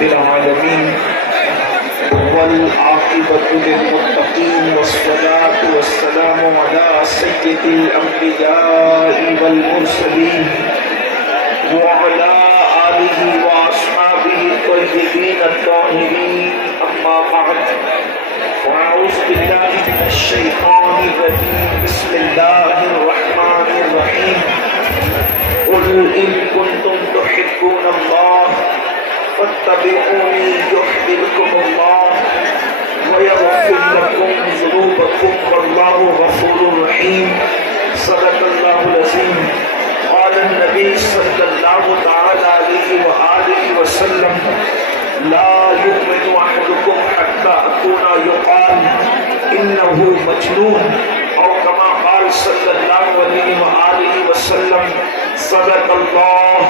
رب العالمين والعاقبة للمتقين والصلاة والسلام على سيد الأنبياء والمرسلين وعلى آله وأصحابه الطيبين الطاهرين أما بعد وأعوذ بالله من الشيطان الرجيم بسم الله الرحمن الرحيم قل إن كنتم تحبون الله فاتبعوني يحببكم الله ويغفر لكم ذنوبكم والله غفور رحيم صدق الله العظيم قال النبي صلى الله تعالى عليه وآله وسلم لا يؤمن أحدكم حتى أكون يقال إنه مجنون أو كما قال صلى الله عليه وآله وسلم صدق الله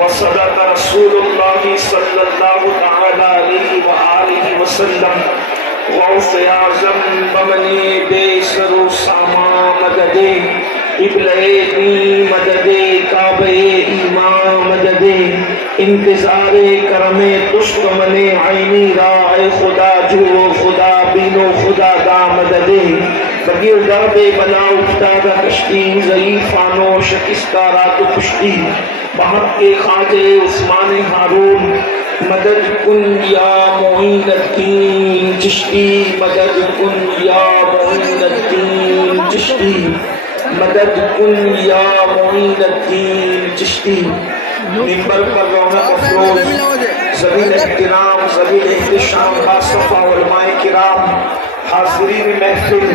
وصدق رسول الله صلى الله تعالى عليه وآله وسلم غوث اعظم بمنی بے سر و ساما مدد قبلہ دی مدد کعبہ ایمان مدد انتظار کرم تشک من عینی راہ خدا جو خدا بینو خدا دا مدد بگیر درب بنا افتادہ کشتی ضعیفانو شکستہ رات پشتی بحق کے خواجہ عثمان ہارون مدد کن یا معین الدین چشتی مدد کن یا معین الدین چشتی مدد کن یا معین الدین چشتی منبر پر رونق افروز زبیل احترام زبیل احتشام باصفہ علماء کرام حاضرین محفل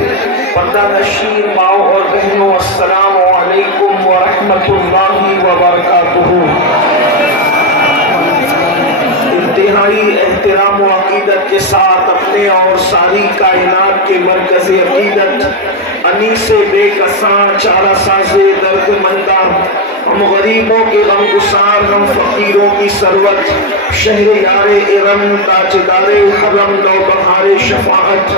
پردہ نشین ماؤں اور بہنوں السلام علیکم ورحمۃ اللہ وبرکاتہ۔ انتہائی احترام و عقیدت کے ساتھ اپنے اور ساری کائنات کے مرکز عقیدت انیس بے کساں چارہ ساز درد مندہ ہم غریبوں کے غم گسار ہم فقیروں کی ثروت شہر یار ارم تاجدار حرم نوبہار شفاعت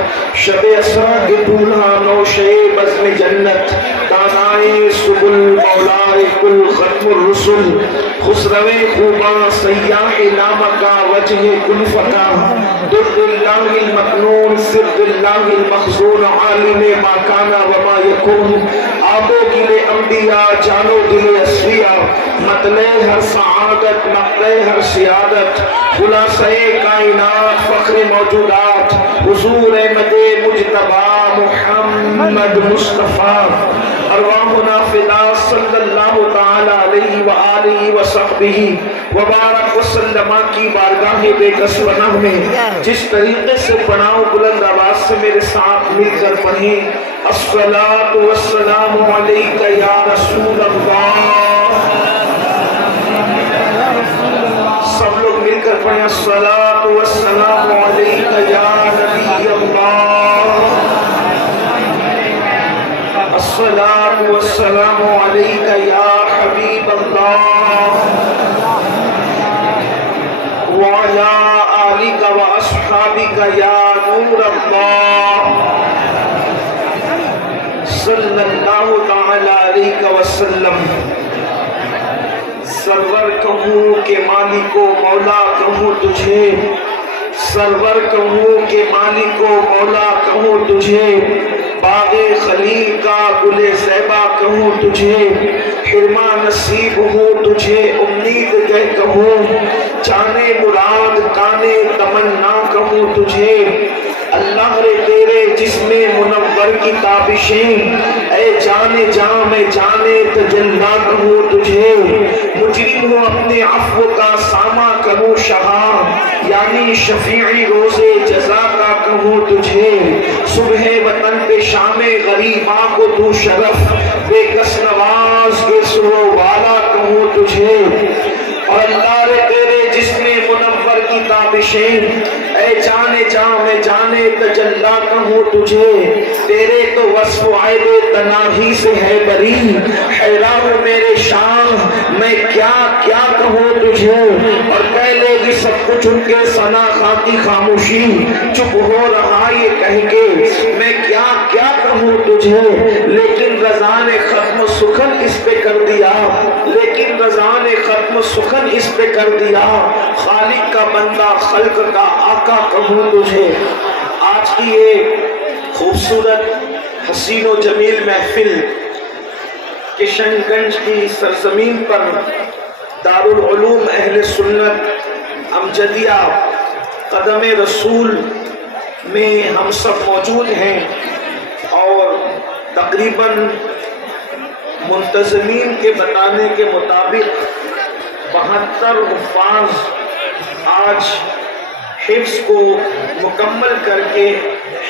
شب اسرا کے دولہا نوشے بزم جنت دانائے سبل مولائے کل ختم الرسل خسرو خوباں سیاح نامکا وجہ کلفکا درد اللہ المکنون سر اللہ المخزون عالم ما کانا وما یکون آبو گل انبیاء جانو دل اسفیاء مطلع ہر سعادت مقلع ہر سیادت خلاصہ کائنات فخر موجودات حضور احمد مجتبی محمد مصطفیٰ ارواحنا فدا صلی اللہ تعالی علیہ وآلہ وصحبہ وبارک وسلم کی بارگاہ بے کس و نغ میں جس طریقے سے پڑھاؤ بلند آواز سے میرے ساتھ مل کر پڑھیں الصلاۃ والسلام علیک یا رسول اللہ۔ سب لوگ مل کر پڑھیں الصلاۃ والسلام علیک یا نبی اللہ، الصلاۃ والسلام علیک یا حبیب اللہ وعلى آلك وأصحابك يا نور الله صلی اللہ تعالی علیہ وسلم۔ سرور کہوں کہ مالک و مولا کہوں تجھے، سرور کہوں کہ مالک و مولا کہوں تجھے، باغ خلیل کا گل زیبا کہوں تجھے، حرما نصیب ہوں تجھے امید گہ کہوں، جانے مراد کانے تمنا کہوں تجھے، اللہ رے تیرے جسم منور کی تابشیں، اے جانے جاں میں جانے تجلا کہوں تجھے، مجرم ہوں اپنے عفو کا ساما کہوں شہا، یعنی شفیعی روز جزا کا کہوں تجھے، صبح وطن پہ شام غریبا کو تو شرف، بے کس نواز کے سرو والا کہوں تجھے، اور اللہ رے تیرے جسم منور کی تابشیں، اے جانے جاں میں جانے تجلا کہوں تجھے، تیرے تو وصف عیب تناہی سے ہے بری، حیران میرے شاہ میں کیا کیا کہوں تجھے، اور پہلے گی سب کچھ ان کے ثنا خاکی خاموشی چپ ہو رہا یہ کہیں گے میں کیا کیا کہوں تجھے لیکن رضا نے ختم سخن اس پہ کر دیا لیکن رضا نے ختم سخن اس پہ کر دیا خالق کا بندہ خلق کا آقا کہوں تجھے آج کی یہ خوبصورت حسین و جمیل محفل کشن گنج کی سرزمین پر دارالعلوم اہل سنت امجدیہ قدم رسول میں ہم سب موجود ہیں اور تقریباً منتظمین کے بتانے کے مطابق 72 حفاظ آج حفظ کو مکمل کر کے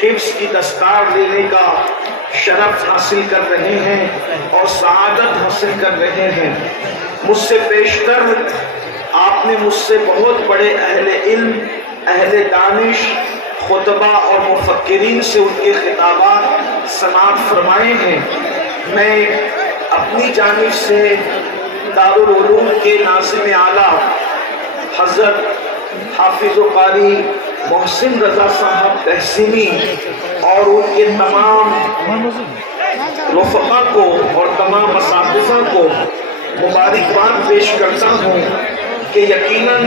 حفظ کی دستار لینے کا شرف حاصل کر رہے ہیں اور سعادت حاصل کر رہے ہیں مجھ سے بیشتر آپ نے مجھ سے بہت بڑے اہل علم اہل دانش خطبہ اور مفکرین سے ان کے خطابات سماعت فرمائے ہیں میں اپنی جانب سے دارالعلوم کے ناظم اعلیٰ حضرت حافظ و قاری محسن رضا صاحب تحسینی اور ان کے تمام رفقا کو اور تمام اساتذہ کو مبارکباد پیش کرتا ہوں کہ یقیناً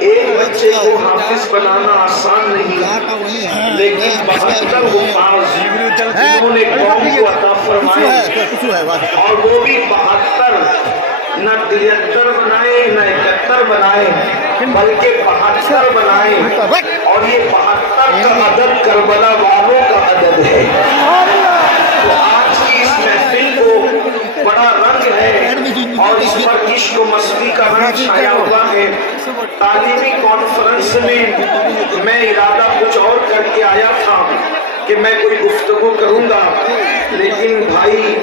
ایک بچے کو حافظ بنانا آسان نہیں لیکن 72 حفاظ جنہوں نے قوم کو عطا فرمائے اور وہ بھی 72 نہ 73 بنائے نہ 71 بنائے بلکہ 72 بنائے اور یہ 72 کا عدد کربلا والوں کا عدد ہے تو آج کی اس محفل کو بڑا رنگ ہے اور اس پر عشق و مستی کا رنگ چھایا ہوا ہے تعلیمی کانفرنس میں ارادہ کچھ اور کر کے آیا تھا کہ میں کوئی گفتگو کروں گا لیکن بھائی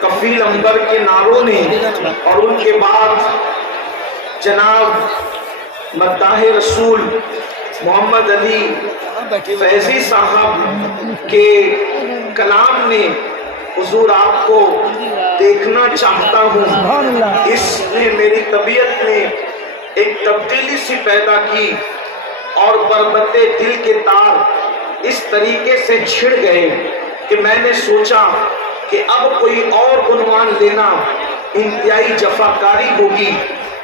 کفیل انبر کے نعروں نے اور ان کے بعد جناب مداح رسول محمد علی فیضی صاحب کے کلام نے حضور آپ کو دیکھنا چاہتا ہوں اس نے میری طبیعت میں ایک تبدیلی سی پیدا کی اور بربط دل کے تار اس طریقے سے چھڑ گئے کہ میں نے سوچا کہ اب کوئی اور عنوان لینا انتہائی جفاکاری ہوگی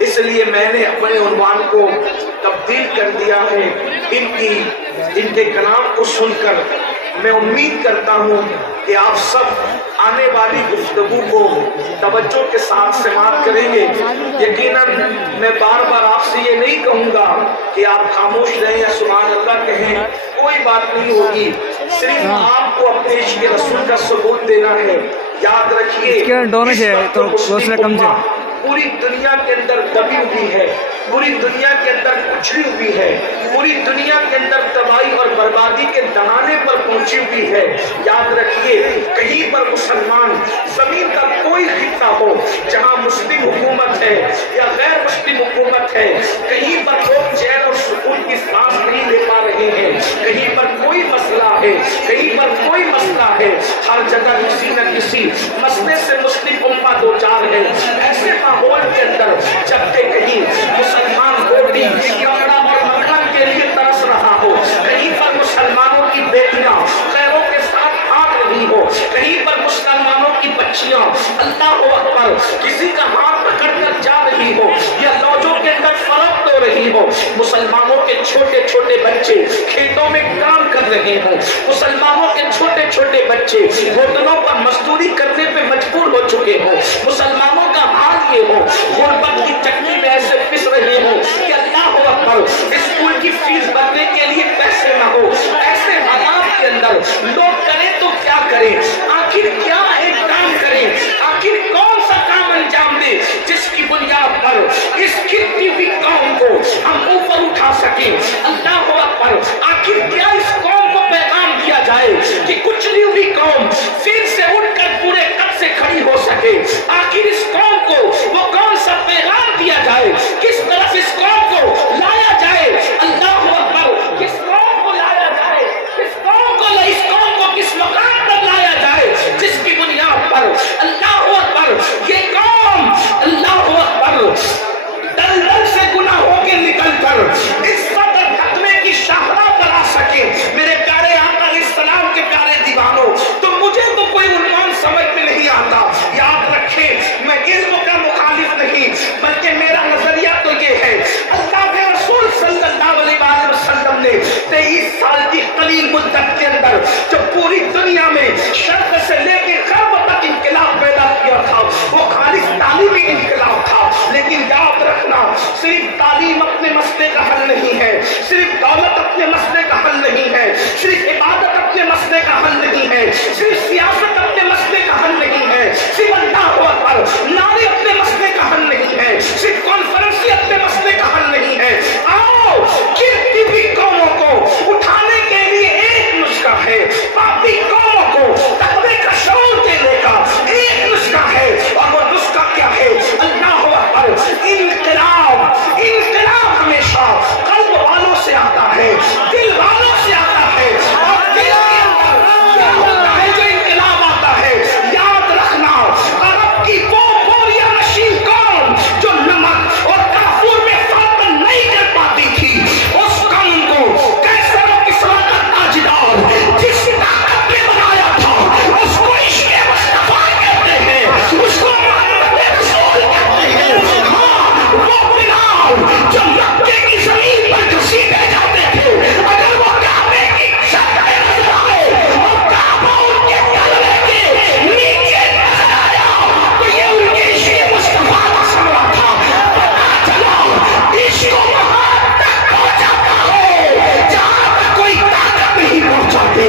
اس لیے میں نے اپنے عنوان کو تبدیل کر دیا ہے ان کے کلام کو سن کر میں امید کرتا ہوں کہ آپ سب آنے والی گفتگو کو توجہ کے ساتھ سماعت کریں گے یقیناً میں بار بار آپ سے یہ نہیں کہوں گا کہ آپ خاموش رہیں یا سبحان اللہ کہیں کوئی بات نہیں ہوگی صرف آپ کو اپنے عشق رسول کا ثبوت دینا ہے یاد رکھیے پوری دنیا کے اندر دبی ہوئی ہے پوری دنیا کے اندر کچلی ہوئی ہے پوری دنیا کے اندر تباہی اور بربادی کے دہانے پر پہنچی ہوئی ہے یاد رکھیے کہیں پر مسلمان زمین کا کوئی خطہ ہو جہاں مسلم حکومت ہے یا غیر مسلم حکومت ہے کہیں پر لوگ چین اور سکون کی سانس نہیں لے پا رہے ہیں کہیں پر کوئی مسئلہ ہے کہیں پر کوئی مسئلہ ہے ہر جگہ کسی نہ کسی مسئلے سے مسلم امت دو چار ہے ایسے ماحول کے اندر جب کہ کہیں مسلمان روٹی کپڑا اور مکان کے لیے ترس رہا ہو کہیں پر مسلمانوں کی بیٹیاں خیروں کے ساتھ بھاگ رہی ہو کہیں پر مسلمانوں کی بچیاں اللہ اکبر کسی کا ہاتھ پکڑ کر جا رہی ہو یا لوجوں کے اندر فرق ہو رہی ہو مسلمانوں کے چھوٹے چھوٹے بچے کھیتوں میں کام کر رہے ہوں مسلمانوں کے چھوٹے چھوٹے بچے ہوٹلوں پر مزدوری کرنے پہ مجبور ہو چکے ہوں مسلمانوں کا حال یہ ہو غربت کی چٹنی میں ایسے پس رہے ہوں کہ اللہ اکبر اسکول کی فیس بھرنے کے لیے پیسے نہ ہو ایسے حالات کے اندر لوگ کریں تو کیا کریں آخر کیا ایک کام کریں آخر کون سا کام انجام دے جس کی بنیاد پر اس گرتی ہوئی قوم کو ہم اوپر اٹھا سکیں اللہ اکبر آخر کیا اس قوم کو پیغام دیا جائے کہ کچلی ہوئی قوم پھر سے اٹھ کر پورے قد سے کھڑی ہو سکے آخر اس قوم کو وہ کون سا پیغام دیا جائے کس طرف اس قوم کو لایا جائے اللہ اکبر کس قوم کو لایا جائے اس قوم کو کس مقام پر لایا جائے جس کی بنیاد پر اللہ اکبر یہ قوم اللہ اکبر دلدل سے گناہوں کے نکل کر 23 साल की कलील मुद्दत के अंदर जब पूरी दुनिया में शर्क से लेकर गर्ब तक इंकलाब पैदा किया था, वो खालिस तालीमी इंकलाब था। लेकिन याद रखना, सिर्फ तालीम अपने मसले का हल नहीं है, सिर्फ दौलत अपने मसले का हल नहीं है, सिर्फ इबादत अपने मसले का हल नहीं है, सिर्फ सियासत अपने मसले का हल नहीं है, सिर्फ अल्लाह अकबर नारे अपने मसले का हल नहीं है, सिर्फ कॉन्फ्रेंस अपने मसले का हल नहीं है। आओ, गिरती भी कौमों को उठाने के लिए एक नुस्खा है, पापी कौमों को तकवे का शौर देने का एक नुस्खा है, और वो नुस्खा क्या है? अल्लाह अकबर। इनकलाब, इनकलाब हमेशा कल्ब वालों से आता है, दिल वालों से आता है, और दिल के अंदर क्या होता है जो इनकलाब आता है? याद रखना, अरब की वो बोरिया नशीन कौम जो नमक और काफूर में फर्क नहीं कर पाती थी, उस कौम को कैसर और किस्रा का ताजदार जिस ताकत ने बनाया था, उसको इश्क़ मुस्तफा कहते हैं, उसको मोहम्मद रसूल कहते हैं। हाँ, वो बिलाल जो मक्के की जमीन पर घसीटे जाते थे, अगर वो काबे की छत में नजर आए और काबा उनके गले के नीचे नजर आया, तो ये उनके इश्क़ मुस्तफा का समरा था। पता चला इश्क़ वहाँ तक पहुँचाता है जहाँ तक कोई ताकत नहीं पहुँचाती,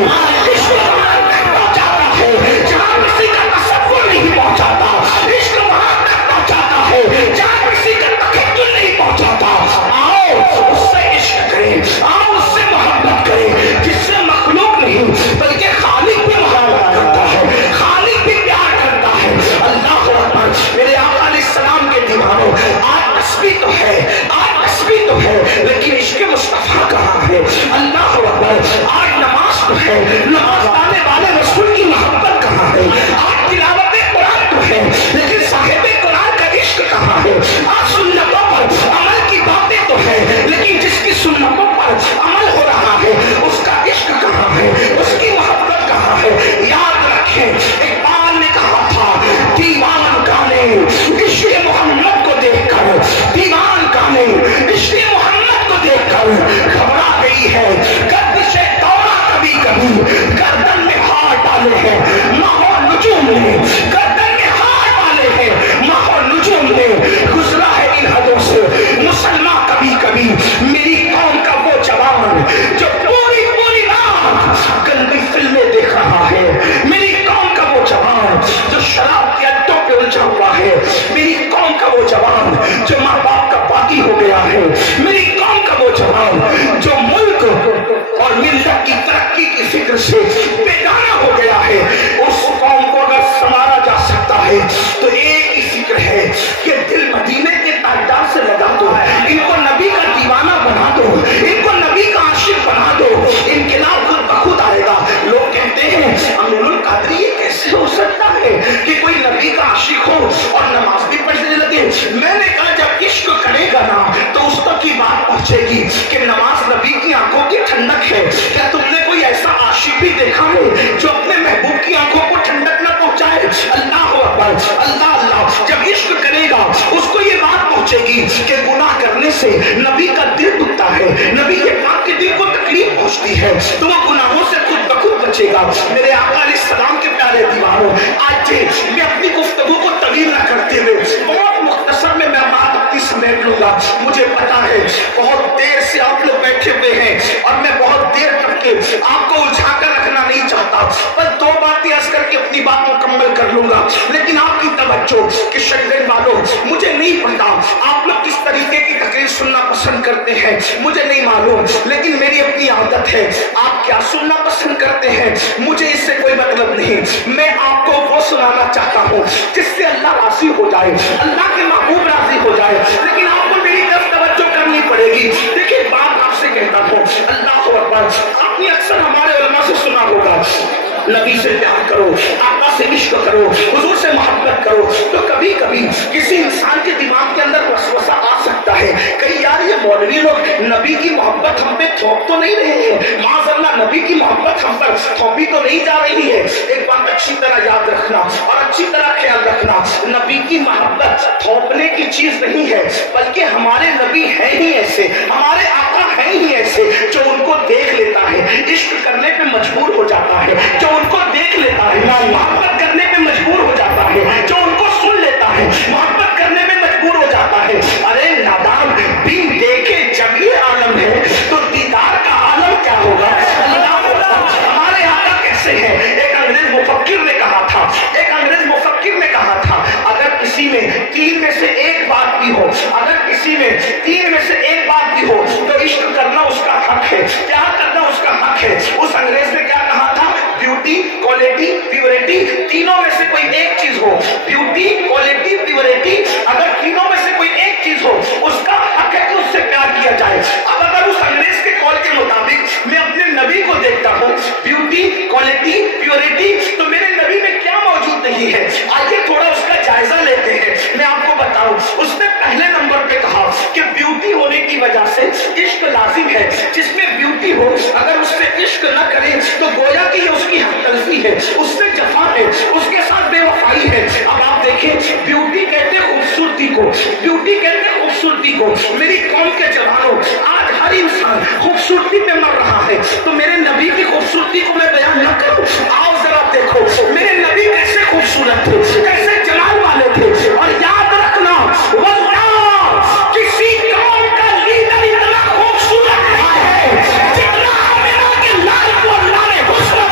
इश्क़ वहाँ तक पहुँचाता है जहाँ किसी का तसव्वुर नहीं पहुँचाता, इश्क़ वहाँ तक पहुँचाता है जहाँ किसी का तखय्युल नहीं पहुँचाता। आओ उससे इश्क़ करें, आओ उससे मोहब्बत करें जिससे मखलूक नहीं बल्कि खालिक भी मोहब्बत करता है, खालिक भी प्यार करता है। अल्लाह अकबर। मेरे आका अलैहिस्सलाम के दीवानों, आज तस्बीह तो है, आज तस्बीह तो है, लेकिन इश्क़ मुस्तफा कहाँ है? अल्लाह अकबर। आज नमाज तो है, नमाज पाने वाले रसूल की मोहब्बत कहाँ है? आज तिलावत कुरान तो है, लेकिन साहिब कुरान का इश्क़ कहाँ है? आज सुन्नतों पर अमल की बातें तो है, लेकिन जिसकी सुन्नतों पर अमल हो रहा है उसका इश्क़ कहाँ है? उसकी मोहब्बत कहाँ है? याद रखें, इकबाल ने कहा था, दीवान गाने इश्क़ मोहम्मद को देखकर, दीवान गाने इश्क़ मोहम्मद को देखकर घबरा गई है गर्दिश दौरा कभी कभी, गर्दन में हार डाले हैं माहौल नुजूम ने, गर्दन में हार डाले हैं माहौल नुजूम ने, गुजरा है इन हदों से मुसलमान कभी कभी। मेरी कौम का वो जवान जो पूरी पूरी रात गंदी फिल्में देख रहा है, मेरी कौम का वो जवान जो शराब के अड्डों पे उलझा हुआ है, मेरी कौम का वो जवान जो माँ बाप का बागी हो गया है, मेरी कौम का वो जवान जो मुल्क और मिल्लत की तरक्की की फिक्र से बेगाना हो गया है, उस कौम को अगर संवारा जा सकता है तो एक ही फिक्र है कि दिल मदीने के ताजदार से लगा दो, इनको नबी का दीवाना बना दो, इनको नबी का आशिक बना दो, इनकलाब खुद बखुद आएगा। लोग कहते हैं अमीरुल कादरी ये कैसे हो सकता है कि कोई नबी का आशिक हो और नमाज भी पढ़ने लगे? मैंने कहा जब इश्क करेगा ना तो उस तक की बात पहुंचेगी कि नमाज नबी की आंखों की ठंडक है। क्या तुमने कोई ऐसा आशिक भी देखा है जो अपने महबूब की आंखों को ठंडक न पहुंचाए? अल्लाह अकबर, अल्लाह अल्लाह। जब इश्क करेगा उसको ये बात पहुंचेगी कि गुनाह करने से नबी का दिल दुखता है, नबी के पाक के दिल को तकलीफ पहुंचती है, तो वो गुनाहों से खुद ब खुद बचेगा। मेरे आका अलैहिस्सलाम के प्यारे दीवानों, आज मैं अपनी गुफ्तगू को तवील न करते हुए बहुत मुख्तसर में मैं बात अपनी समेट लूंगा। मुझे पता है बहुत देर से आप लोग बैठे हुए हैं और मैं बहुत देर तक के आपको उलझा कर रखना नहीं चाहता, पर दो बातें अर्ज करके अपनी बात मुकम्मल कर लूंगा। लेकिन आपकी तवज्जो कि शगदेन वालों, मुझे नहीं पता आप लोग किस तरीके की तकरीर सुनना पसंद करते हैं, मुझे नहीं मालूम, लेकिन मेरी अपनी आदत है। आप क्या सुनना पसंद करते हैं मुझे इससे कोई मतलब नहीं। मैं आपको वो सुनाना चाहता हूँ जिससे अल्लाह राजी हो जाए, अल्लाह के महबूब राजी हो जाए, लेकिन आपको मेरी तरफ तवज्जो करनी पड़ेगी। देखिए बात आपसे कहता हूँ, अल्लाह अकबर। आपने अक्सर हमारे उलमा से सुना होगा नबी से प्यार करो, आका से इश्क करो, हुजूर से मोहब्बत करो, तो कभी कभी किसी इंसान के दिमाग के अंदर वसवसा आ सकता है, कहीं यार ये मौलवी लोग नबी की मोहब्बत हम पे थोप तो नहीं रहे हैं, माज़अल्लाह नबी की मोहब्बत हम पर थोपी तो नहीं जा रही है। एक बात अच्छी तरह याद रखना और अच्छी तरह ख्याल रखना, नबी की मोहब्बत थोपने की चीज नहीं है, बल्कि हमारे नबी हैं ही ऐसे, हमारे आका हैं ही ऐसे जो उनको देख लेते مجبور ہو جاتا ہے، جو ان کو دیکھ لیتا ہے محبت کرنے میں مجبور ہو جاتا ہے، جو ان کو سن لیتا ہے محبت کرنے میں مجبور ہو جاتا ہے۔ ارے نادان، بن دیکھے جب یہ عالم ہے تو دیدار کا عالم کیا ہوگا؟ ہمارے آقا کیسے ہیں؟ ایک انگریز مفکر نے کہا تھا، اگر کسی میں تین میں سے ایک بات بھی ہو، تو عشق کرنا اس کا حق ہے، پیار کرنا اس کا حق ہے۔ اس انگریز نے کیا کہا تھا؟ بیوٹی، کوالٹی، پیورٹی، تینوں میں سے کوئی ایک چیز ہو، بیوٹی، کوالٹی، پیورٹی، اگر تینوں میں سے کوئی ایک چیز ہو اس کا حق ہے کہ اس سے پیار کیا جائے۔ اب اگر اس انگریز کے قول کے مطابق میں اپنے نبی کو دیکھتا ہوں، بیوٹی، کوالٹی، پیورٹی، تو میرے نبی میں کیا موجود نہیں ہے؟ آئیے تھوڑا اس کا جائزہ لیتے ہیں۔ میں آپ کو بتاؤں، اس نے پہلے نمبر پہ کہا کہ بیوٹی ہونے کی وجہ سے عشق لازم ہے۔ جس میں بیوٹی ہو اگر اس سے عشق نہ کرے تو گویا کہ یہ اس کی حق تلفی ہے، اس سے جفا ہے، اس کے ساتھ بے وفائی ہے۔ اب آپ دیکھیں، بیوٹی کہتے ہیں خوبصورتی کو، بیوٹی کہتے ہیں خوبصورتی کو۔ میری قوم کے جوانوں، آج ہر انسان خوبصورتی پہ مر رہا ہے، تو میرے نبی کی خوبصورتی کو میں بیان نہ کروں؟ آؤ ذرا دیکھو میرے نبی کیسے خوبصورت تھے، کیسے جلال والے تھے۔ اور یاد رکھنا، واللہ کسی قوم کا لیڈر اتنا خوبصورت ہے جتنا آمنہ کے لال کو اللہ نے حسن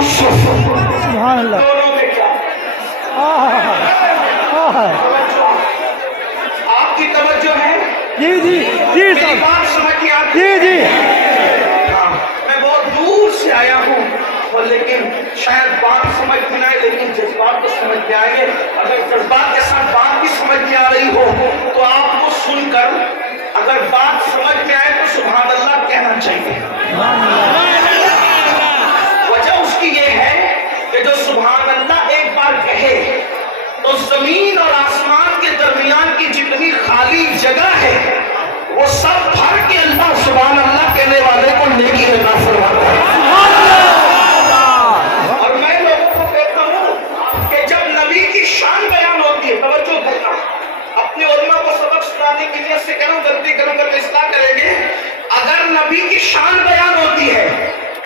سبحان اللہ. دونوں میں کیا آپ کی توجہ ہے؟ جی جی جی میری بات سمجھ کے آپ جی جی ہاں میں بہت دور سے آیا ہوں اور لیکن شاید بات سمجھ میں آئے، لیکن جذبات تو سمجھ میں آئے گے۔ اگر جذبات کے ساتھ بات بھی سمجھ میں آ رہی ہو تو آپ کو سن کر اگر بات سمجھ میں آئے تو سبحان اللہ کہنا چاہیے۔ وجہ اس کی یہ ہے کہ جو سبحان اللہ ایک بار کہے تو जमीन और आसमान के दरमियान की जितनी खाली जगह है वो सब भर के अल्लाह सुभान अल्लाह कहने वाले को नेकी अता फरमाता है। और मैं लोगों को कहता हूँ कि जब नबी की शान बयान होती है, तवज्जो करना, अपने उलमा को सबक सुनाने की नियत से करूं, गलती करूंगा तो इस्लाह करेंगे। अगर नबी की शान बयान होती है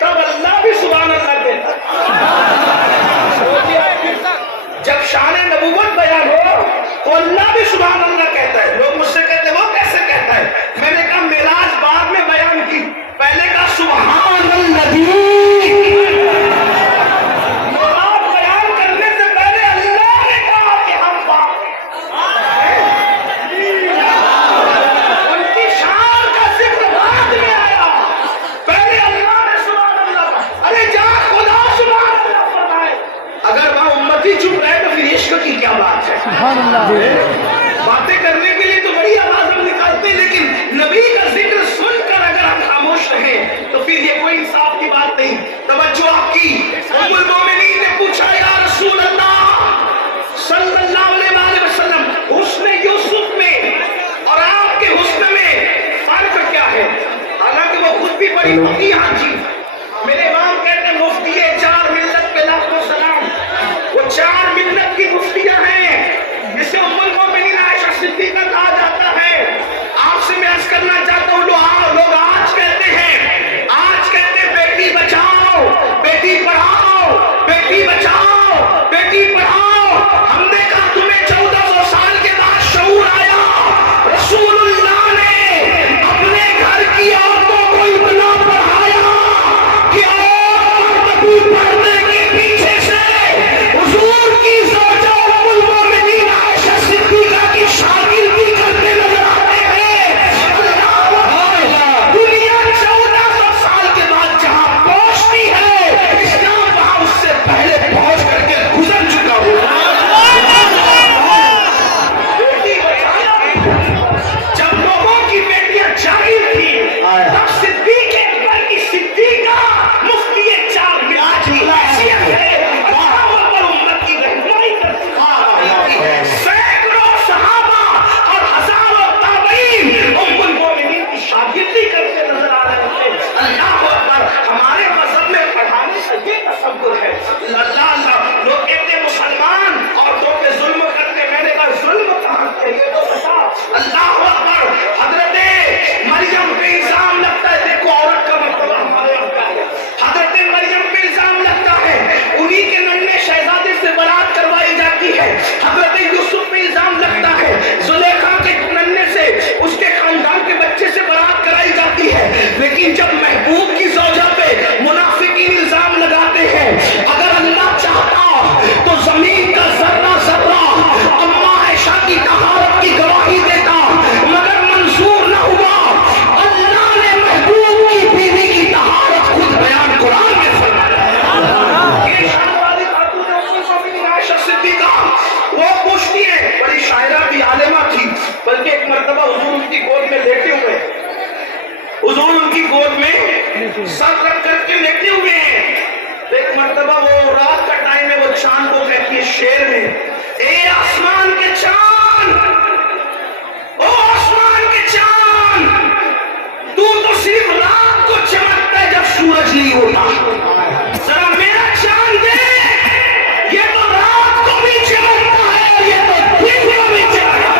तब अल्लाह भी सुभान अल्लाह कहता है। जब शान नबूवत बयान हो तो अल्लाह भी सुभान अल्लाह कहता है। लोग मुझसे कहते हैं वो कैसे कहता है? मैंने कहा मेराज बाद में बयान की, पहले कहा सुभान अल्लाह। मेराज बयान करने से पहले अल्लाह ने कहा कि हम उनकी शान का जिक्र बाद में आया, पहले अल्लाह ने सुभान अल्लाह कहा। अरे जा खुदा सुभान अल्लाह फरमाए। अगर वहां उम्मती चुप रहे तो फिर इश्क की क्या बात है? सुभान अल्लाह। बातें करने के लिए तो बड़ी आवाज हम निकालते हैं, लेकिन नबी का जिक्र सुनकर अगर हम खामोश रहे तो फिर ये कोई इंसाफ की बात नहीं। तवज्जो आपकी। उम्मुल मोमिनीन ने पूछा, या रसूल अल्लाह सल्लल्लाहु अलैहि वसल्लम, हुस्न यूसुफ में और आपके हुस्न में फर्क क्या है? हालांकि वो खुद भी बड़ी फकीहा थी। मेरे इमाम कहते हैं मुफ्ती है चार मिल्लत पे लाखों सलाम। वो चार मिल्लत की मुफ्तियां हैं जिसे उम्मुल मोमिनीन आयशा सिद्दीका कहा जाता है। आपसे मैं अर्ज करना चाहता हूँ, लोग आज कहते हैं, आज कहते हैं बेटी बचाओ बेटी पढ़ाओ, बेटी बचाओ बेटी पढ़ाओ। हमने कहा तुम्हें 1400 साल के बाद शऊर आया? रसूलुल्लाह ने अपने घर की औरतों को इतना पढ़ाया कि औरत पढ़ने के पीछे से हुजूर की ज़ौजा उम्मुल मोमिनीन आयशा सिद्दीका की शागिर्दी करते नजर आते हैं। दुनिया 1400 साल के बाद जहां पहुंचती है, इस्लाम वहां उससे पहले पहुंच करके गुजर चुका हुआ। बेटी जब लोगों की बेटियां जाहिर थी तब सिद्दीक अकबर की सिद्दीका मुफ्ती चार मिल्लत की हैसियत है। अल्लाह पर उम्मत की रहनुमाई करती है। सैकड़ों सहाबा और हजारों ताबईन उम्मुल मोमिनीन की शागिर्दी करते नजर आ रहे थे। अल्लाह अकबर। हमारे मजहब में पढ़ाने का ये तसव्वुर है। अल्लाह लोग कहते मुसलमान औरतों पे जुल्म करते, मैंने कहा जुल्म कहां से ये तो बता। अल्लाह अकबर। हजरते मरियम पे इल्जाम लगता है, देखो औरत का मतलब हमारे यहाँ क्या है। हजरते मरियम पे इल्जाम लगता है, उन्हीं के नन्हे शहजादे से बारात करवाई जाती है। हजरते यूसुफ पे इल्जाम लगता है, जुलेखा के नन्हे से उसके खानदान के बच्चे से बारात कराई जाती है। लेकिन जब महबूब की ज़ौजा पे मुनाफिकीन इल्जाम लगाते हैं, अगर अल्लाह चाहता तो जमीन का जर्रा जर्रा अम्मा आयशा की तहारत की गवाही देता, मगर मंजूर न हुआ। अल्लाह ने महबूब की बीवी की तहारत खुद बयान कुरान में फरमाया। ये शान वाली खातून है उम्मुल मोमिनीन आयशा सिद्दीका। वो पूछती है, बड़ी शायरा थी, आलिमा थी, बल्कि एक मर्तबा हुजूर उनकी गोद में लेटे हुए, हुजूर उनकी गोद में सर रख करके लेटे हुए हैं। एक मर्तबा वो रात का टाइम है, वो चांद को कहती है शेर में, ए आसमान के चांद, ओ आसमान के चांद, तू तो सिर्फ रात को चमकता है जब सूरज नहीं होता। जरा मेरा चांद दे, ये तो रात को भी चमकता है, ये तो दिन को भी चमकता है।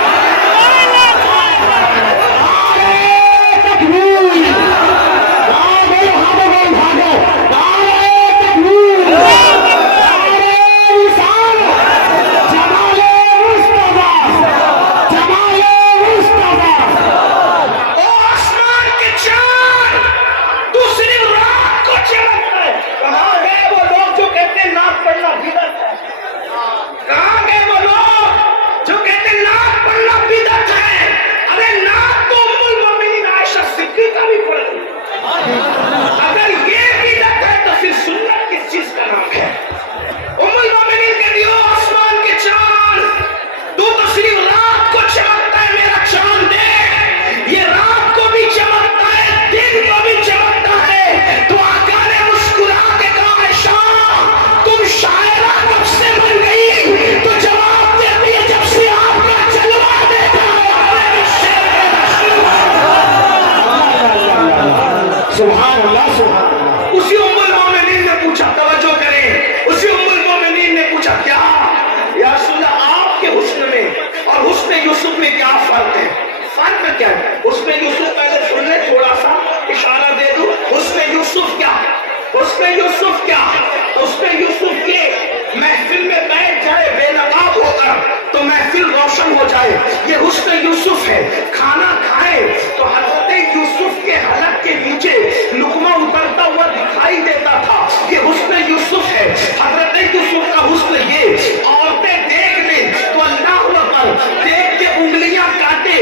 محفل روشن ہو جائے. یہ حسن یوسف ہے. کھانا کھائے تو حضرت یوسف کے حلق کے نیچے لقمہ اترتا ہوا دکھائی دیتا تھا. یہ حسن یوسف ہے. حضرت یوسف کا حسن یہ عورتیں دیکھ لیں تو اللہ اکبر دیکھ کے انگلیاں کاٹے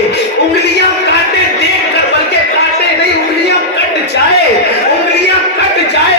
دیکھ کر, بلکہ کاٹے نہیں, انگلیاں کٹ جائے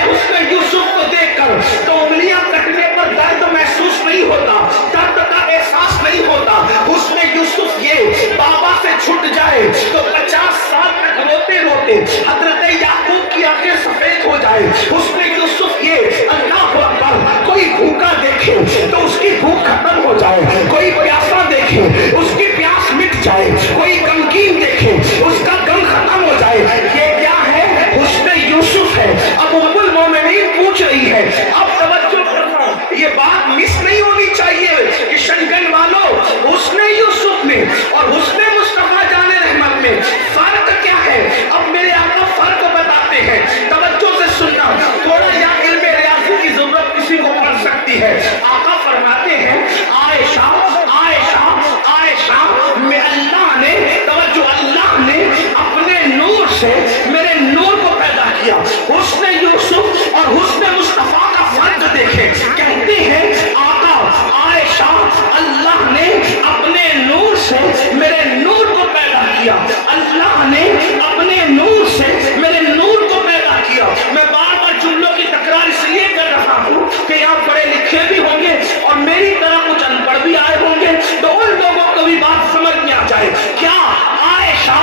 حسن یوسف کو دیکھ کر. تو انگلیاں کٹنے پر درد محسوس نہیں ہوتا, درد کا احساس نہیں ہوتا. حسن یوسف یہ بابا سے چھٹ جائے تو 50 سال تک روتے روتے حضرت یعقوب کی آنکھیں سفید ہو جائے. حسن یوسف یہ اللہ اکبر کوئی بھوکا دیکھے تو اس کی بھوک ختم ہو جائے, کوئی پیاسا دیکھے اس کی پیاس مٹ جائے, کوئی غمگین دیکھے اس کا غم ختم ہو جائے. یہ کیا ہے؟ حسن یوسف ہے. اب ام المومنین پوچھ رہی ہے, اب توجہ کرنا, یہ بات مس نہیں ہونی چاہیے کہ شنگن والوں حسن یوسف میں اور حسن مصطفیٰ جان رحمت میں فرق کیا ہے. اب میرے آقا فرق بتاتے ہیں, توجہ سے سننا. تھوڑا یا علم ریاضی کی ضرورت کسی کو پڑ سکتی ہے. آقا فرماتے ہیں عائشہ میں اللہ نے, توجہ, اللہ نے اپنے نور سے میرے نور کو پیدا کیا. حسن یوسف اور حسن مصطفیٰ کا فرق دیکھیں. کہتے ہیں آقا عائشہ اللہ نے اپنے نور سے میرے نور کو پیدا کیا, اللہ نے اپنے نور سے میرے نور کو پیدا کیا. میں بار بار جملوں کی تکرار اس لیے کر رہا ہوں کہ یہاں پڑھے لکھے بھی ہوں گے اور میری طرح کچھ ان پڑھ بھی آئے ہوں گے, تو ان لوگوں کو بھی بات سمجھ میں آ جائے. کیا عائشہ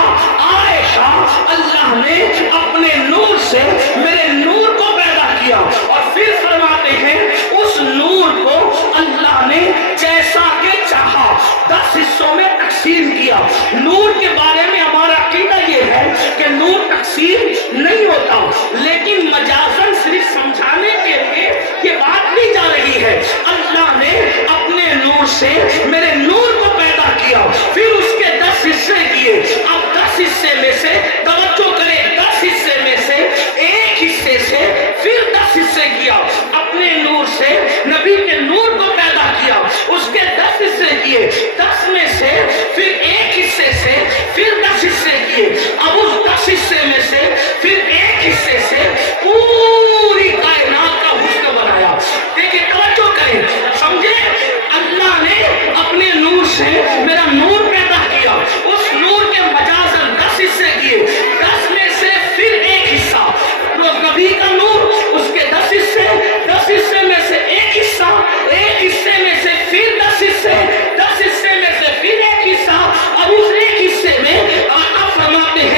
اللہ نے اپنے نور سے میرے نور کو پیدا کیا اور پھر فرماتے ہیں اس نور کو اللہ نے جیسا کہ چاہا 10 حصوں میں تقسیم کیا. نور کے بارے میں ہمارا عقیدہ یہ ہے کہ نور تقسیم نہیں ہوتا, لیکن مجازن صرف سمجھانے کے لیے یہ بات بھی جا رہی ہے. اللہ نے اپنے نور سے میرے نور کو پیدا کیا, پھر اس کے 10 حصے کیے. اب 10 حصے میں سے, توجہ کریں, 10 حصے میں سے ایک حصے سے پھر 10 حصے کیا. اپنے نور سے نبی کے نور کو پیدا کیا, اس کے 10 حصے کیے. 10 میں سے پھر ایک حصے سے پھر 10 حصے کیے. اب اس 10 حصے میں سے پھر ایک حصے سے پوری کائنات کا حسن بنایا. دیکھیں, توجہ کریں, سمجھے, اللہ نے اپنے نور سے میرا نور پیدا کیا, اس نور کے مجازن 10 حصے کیے. 10 میں سے پھر ایک حصہ, تو نبی کا نور, اس کے 10 حصے, 10 حصے میں سے ایک حصہ, ایک حصے میں سے پھر 10 حصے, 10 حصے میں سے پھر ایک حصہ. اب اس ایک حصے میں آقا فرماتے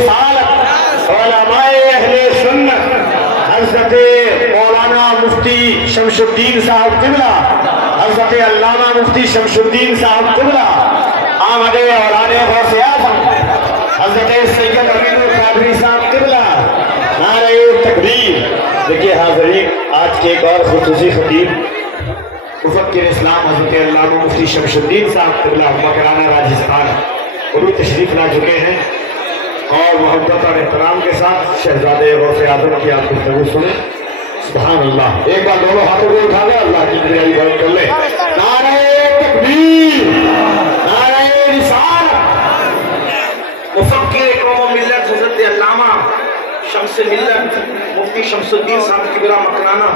रिसालत उलमाए अहले सुन्नत हजरत मौलाना मुफ्ती शमशुद्दीन साहब किबला, हजरत अल्लामा मुफ्ती शमशुद्दीन साहब किबला, आमदे औलाद गौसे आज़म हजरत सैयद अमीनुल कादरी साहब किबला, नारे तकबीर। देखिए हाज़रीन, आज के एक और खुसूसी खतीब मुफक्किर इस्लाम हजरत अल्लामा मुफ्ती शमशुद्दीन साहब किबला मकराना राजस्थान वो भी तशरीफ ला चुके हैं और मोहब्बत और एहतराम के साथ शहजादे गौसे आज़म की आप गुफ्तगू सुने। सुभान अल्लाह। एक बार दोनों हाथों को उठा ले, अल्लाह की दुआई बंद कर ले। नारे तकबीर, नारे रिसालत। मुफक्किर कौम व मिल्लत हजरत अल्लामा शम्स मिल्लत मुफ्ती शमसुद्दीन साहब किबला मकराना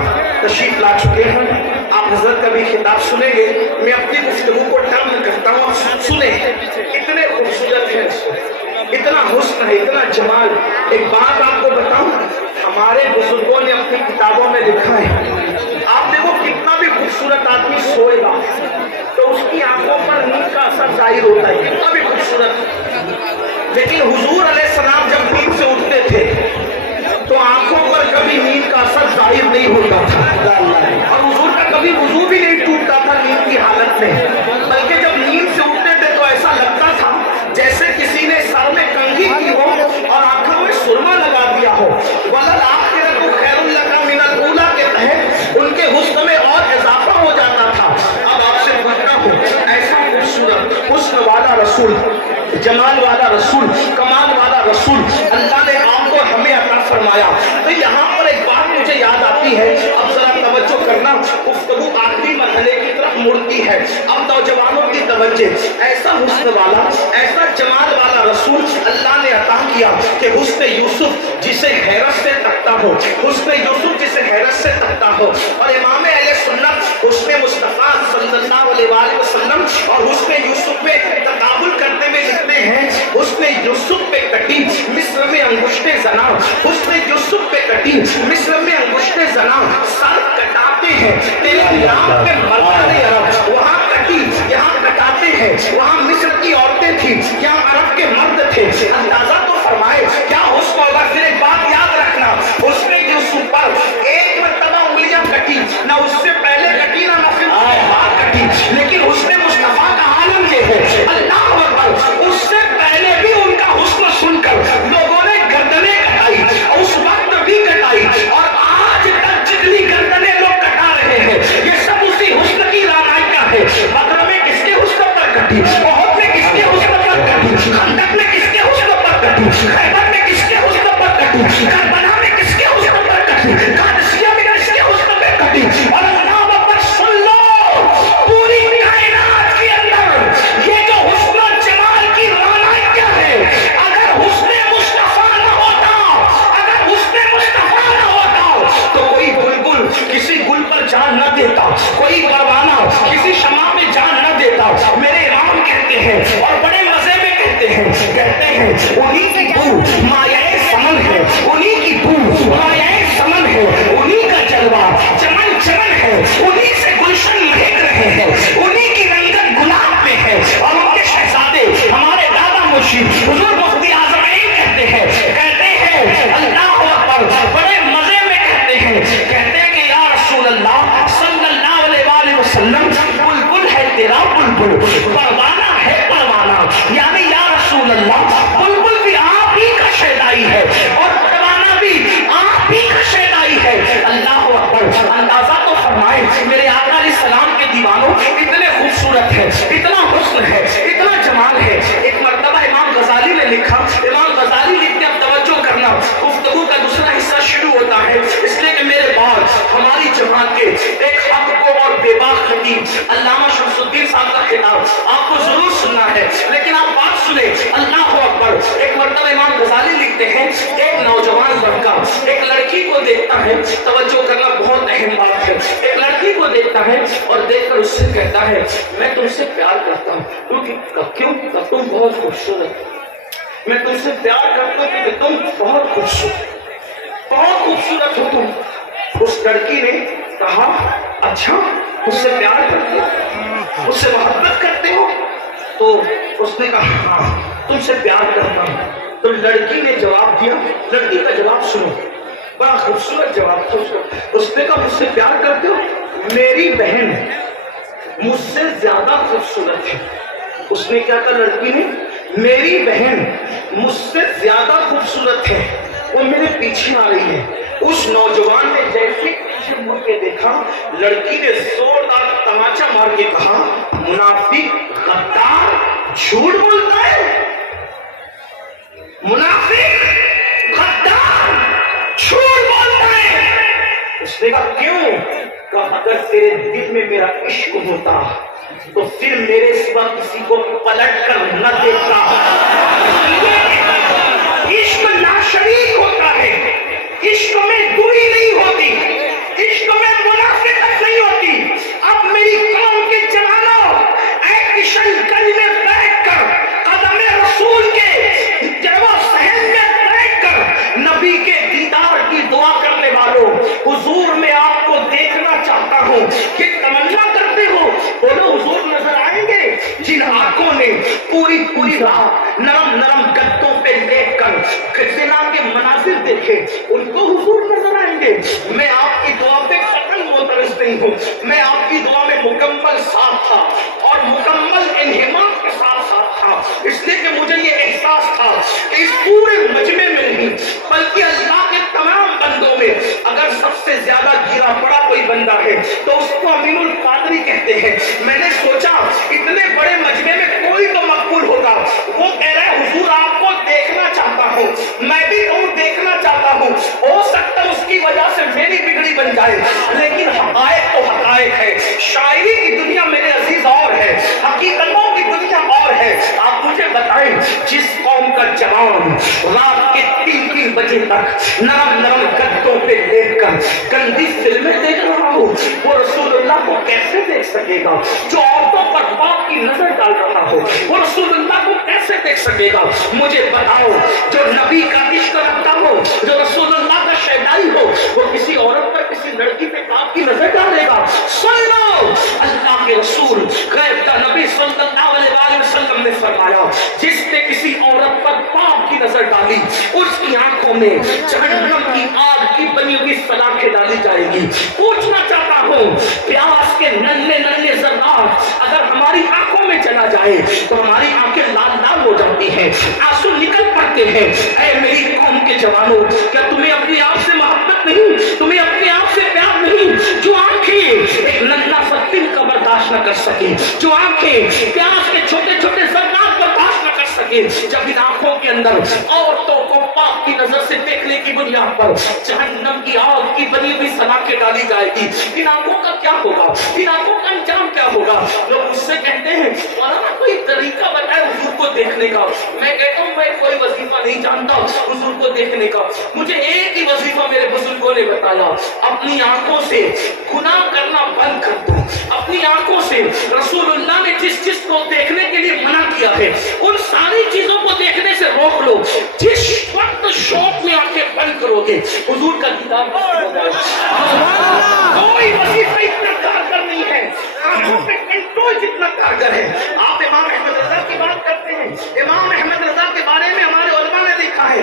तशरीफ ला चुके हैं। आप हजरत का भी खिताब सुनेंगे। मैं अपनी गुफ्तगू को टर्म करता हूँ, आप सुने। इतने खूबसूरत है, इतना हुस्न है, इतना जमाल। एक बात आपको बताऊं, हमारे बुजुर्गों ने अपनी किताबों में लिखा है, आप देखो कितना भी खूबसूरत आदमी सोएगा तो उसकी आंखों पर नींद का असर जाहिर होता है, कितना भी खूबसूरत। लेकिन हुजूर अलैहिस्सलाम जब नींद से उठते थे तो आंखों पर कभी नींद का असर जाहिर नहीं होता था और हुजूर का कभी वुजू भी नहीं टूटता था नींद की हालत में। बल्कि जब नींद से उठते थे तो ऐसा लगता था जैसे किसी ने सर में कंघी की हो और आंखों में सुरमा लगा दिया हो। वलल आखिरतु खैरुल लका मिनल ऊला के तहत उनके हुस्न में और इजाफा हो जाता था। अब आपसे पूछता हूँ, ऐसा खूबसूरत हुस्न वाला रसूल, जमाल वाला रसूल, कमाल वाला रसूल अल्लाह ने आपको हमें अता फरमाया। तो यहाँ पर एक बात मुझे याद आती है, अब जरा तवज्जो करना, गुफ्तगू आखिरी मरहले की तरफ मुड़ती है। अब नौजवानों की तवज्जो, ऐसा हुस्न वाला, ऐसा जमाल वाला रसूल अल्लाह ने अता किया कि हुस्न यूसुफ जिसे हैरत से तकता हो, हुस्न यूसुफ जिसे हैरत से तकता हो। और इमाम अहले सुन्नत हुस्न मुस्तफा सल्लल्लाहु अलैहि वसल्लम और हुस्न यूसुफ पे तकाबुल करते हुए लिखते हैं, हुस्न यूसुफ पे कटी मिस्र में अंगुष्टे जना, हुस्न यूसुफ पे कटी मिस्र में अंगुष्टे जना, सर कटाते हैं तेरे नाम पे मर्दाने अरब, वहाँ कटी यहाँ कटाते हैं, वहाँ मिस्र की औरतें थी, यहाँ अरब के मर्द थे। अंदाजा तो फरमाए क्या हुस्न होगा। फिर एक बात याद रखना, हुस्न यूसुफ पर एक मर्तबा उंगलियां कटी, ना उससे पहले कटी ना फिर बाद कटी, लेकिन हुस्न मुस्तफा का आलम ये है, अल्लाह अकबर, उससे पहले भी उनका हुस्न सुनकर लोगों ने गर्दनें कटाई, उस वक्त भी कटाई और आज तक जितनी गर्दनें लोग कटा रहे हैं ये सब उसी हुस्न की रानाई का है। बदर में किसके हुस्न पर कटी, बहुत में किसके हुस्न पर कटी, खंदक में किसके हुस्न पर कटी, खैबर में किसके हुस्न पर कटी, करबला में किसके हुस्न पर कटी, कादसिया में किसके हुस्न पर कटी। और अल्लाह अकबर, सुन लो, पूरी कायनात के अंदर ये जो हुस्न जमाल की रानाई क्या है, अगर हुस्न मुस्तफा न होता, अगर हुस्न मुस्तफा न होता तो कोई बुलबुल किसी गुल पर जान न देता, कोई परवाना किसी शमा में जान न देता। मेरे इमाम कहते हैं और बड़े मजे में कहते हैं उन्हीं की बू मायाए समन है, उन्हीं की बू मायाए समन है, उन्हीं का जलवा चमन चमन है, उन्हीं से गुलशन महक रहे हैं, उन्हीं की रंगत गुलाब में है। और उनके शहजादे हमारे दादा मुर्शिद हुजूर मुफ्ती आज़म कहते हैं अल्लाह अकबर, बड़े मजे में कहते हैं कि या रसूल अल्लाह सल्लल्लाहु अलैहि वसल्लम, बुलबुल है तेरा बुलबुल, परवाना है परवाना, यानी या रसूल अल्लाह, बुलबुल भी आप ही का शहदाई है और परवाना भी आप ही का शहदाई है। अल्लाह अकबर, अंदाजा तो फरमाए मेरे आका अलैहि सलाम के दीवानों, इतने खूबसूरत है, इतना हुस्न है, इतना जमाल है। एक मर्तबा इमाम गजाली ने लिखा, इमाम गजाली लिखते, अब तवज्जो करना, गुफ्तगू का दूसरा हिस्सा शुरू होता है, इसलिए कि मेरे बाद हमारी जमात के एक हक को और बेबाक खतीब अल्लामा शमसुद्दीन साहब का खिताब आपको जरूर सुनना है, लेकिन आप बात सुने। अल्लाह अकबर, एक मर्तबा इमाम गजाली लिखते हैं, एक नौजवान लड़का एक लड़की को देखता है, तवज्जो करना बहुत अहम बात है, एक लड़की को देखता है और देखकर उससे कहता है मैं तुमसे प्यार करता हूँ, क्यों? तुम बहुत खूबसूरत, मैं तुमसे प्यार करता हूँ क्योंकि तुम बहुत खूबसूरत हो तुम। उस लड़की ने कहा अच्छा, उससे प्यार करते हो, उससे मोहब्बत करते हो? तो उसने कहा हाँ, तुमसे प्यार करता हूँ। तो लड़की ने کیا؟ لڑکی کا جواب سنو، بڑا خوبصورت جواب تھا اس کا۔ اس نے کہا مجھ سے پیار کرتے ہو؟ میری بہن مجھ سے زیادہ خوبصورت ہے۔ اس نے کیا کہا لڑکی نے؟ میری بہن مجھ سے زیادہ خوبصورت ہے، وہ میرے پیچھے آ رہی ہے۔ اس نوجوان نے جیسے پیچھے مڑ کے دیکھا، لڑکی نے زوردار تماچا مار کے کہا منافق، غدار، جھوٹ بولتا ہے، منافق، غدار، جھوٹ بولتا ہے۔ اس نے کہا کیوں؟ کہا اگر تیرے دل میں میرا عشق ہوتا تو پھر میرے سوا کسی کو پلٹ کر نہ دیکھتا۔ عشق ناشریک ہوتا ہے، عشق میں دوری نہیں ہوتی، عشق میں منافقت نہیں ہوتی۔ اب میری قوم کے جوانوں، اے کشن گنج میں بیٹھ کر قدم رسول کے جلوہ صحن میں بیٹھ کر نبی کے دیدار کی دعا کرنے والوں، حضور میں آپ کو دیکھنا چاہتا ہوں کہ تمنا کرتے ہو بولو حضور نظر آئیں گے؟ جن آنکھوں نے پوری پوری رات نرم نرم گدوں پہ لیٹ کر زنا کے مناظر دیکھے، ان کو حضور نظر آئیں گے۔ میں آپ کی دعا پہ قطعاً معترض نہیں ہوں، میں آپ کی دعا میں مکمل ساتھ تھا اور مکمل انہمام کے ساتھ تھا، اس لیے کہ مجھے یہ احساس تھا کہ اس پورے مجمع میں نہیں بلکہ اللہ کے تمام بندوں میں اگر سب سے زیادہ گرا پڑا کوئی بندہ ہے تو اس کو امین القادری کہتے ہیں۔ میں نے سوچا اتنے بڑے مجمع میں کوئی تو مقبول ہوگا۔ وہ کہہ رہا ہے حضور آپ کو دیکھنا چاہتا ہوں، میں بھی کہوں دیکھنا چاہتا ہوں، ہو سکتا ہے اس کی وجہ سے میری بگڑی بن جائے، لیکن حقائق تو حقائق ہے۔ شاعری کی دنیا میرے عزیز اور ہے، حقیقتوں کی دنیا اور ہے۔ آپ مجھے بتائیں جس قوم کا جوان رات کے 3 بجے تک نرم نرم گدوں پہ لیٹ کر گندی فلمیں دیکھ رہا ہو، وہ رسول اللہ کو کیسے دیکھ سکے گا؟ جو عورتوں پر باپ کی نظر ڈال رہا ہو وہ رسول اللہ کو کیسے دیکھ سکے گا؟ مجھے بتاؤ جو نبی کا عشق رکھتا ہو، جو رسول اللہ کا شیدائی ہو، وہ کسی عورت پر کسی لڑکی پہ باپ کی نظر ڈالے گا؟ سن لو اللہ کے رسول غیب کا نبی صلی اللہ علیہ وسلم نے فرمایا جس نے کسی عورت پر باپ کی نظر ڈالی اس کی آنکھوں میں جہنم کی آگ کی بنی ہوئی سلاخیں ڈالی جائے گی۔ پوچھنا چاہتا ہوں پیاس کے ننھے ننھے ذرات اگر ہماری آنکھوں میں چلا جائے تو ہماری آنکھیں لال لال ہو جاتی ہیں، آنسو نکل پڑتے ہیں۔ اے میری قوم کے جوانوں، کیا تمہیں اپنے آپ سے محبت نہیں؟ تمہیں اپنے آپ سے پیار نہیں؟ جو آنکھیں ایک ننھا سا دل کا برداشت نہ کر سکے، جو آنکھیں پیاس کے چھوٹے چھوٹے ذرات برداشت نہ کر سکے، جب ان آنکھوں کے اندر عورتوں کو پاک کی نظر سے دیکھنے کی بنیاد پر جہنم کی آگ کی بنی ہوئی سلاخیں ڈالی جائے گی، ان آنکھوں کا کیا ہوگا؟ ان آنکھوں کا انجام کیا ہوگا؟ لوگ مجھ سے کہتے ہیں مولانا کوئی طریقہ بتائے حضور کو دیکھنے کا۔ میں کہتا ہوں میں کوئی وظیفہ نہیں جانتا حضور کو دیکھنے کا، مجھے ایک ہی وظیفہ میرے بزرگوں نے بتایا، اپنی آنکھوں سے گناہ کرنا بند کر دو۔ اپنی آنکھوں سے رسول اللہ نے جس چیز کو دیکھنے کے لیے منع کیا ہے ان ساری چیزوں کو دیکھنے سے روک لو۔ جس وقت شوق میں آنکھیں بند کرو گے حضور کا دیدار ہو جائے گا۔ کوئی وظیفہ اتنا کارگر نہیں ہے، آنکھوں پہ کنٹرول جتنا کارگر ہے۔ آپ امام احمد رضا کی بات کرتے ہیں، امام احمد رضا کے بارے میں ہمارے علماء نے دیکھا ہے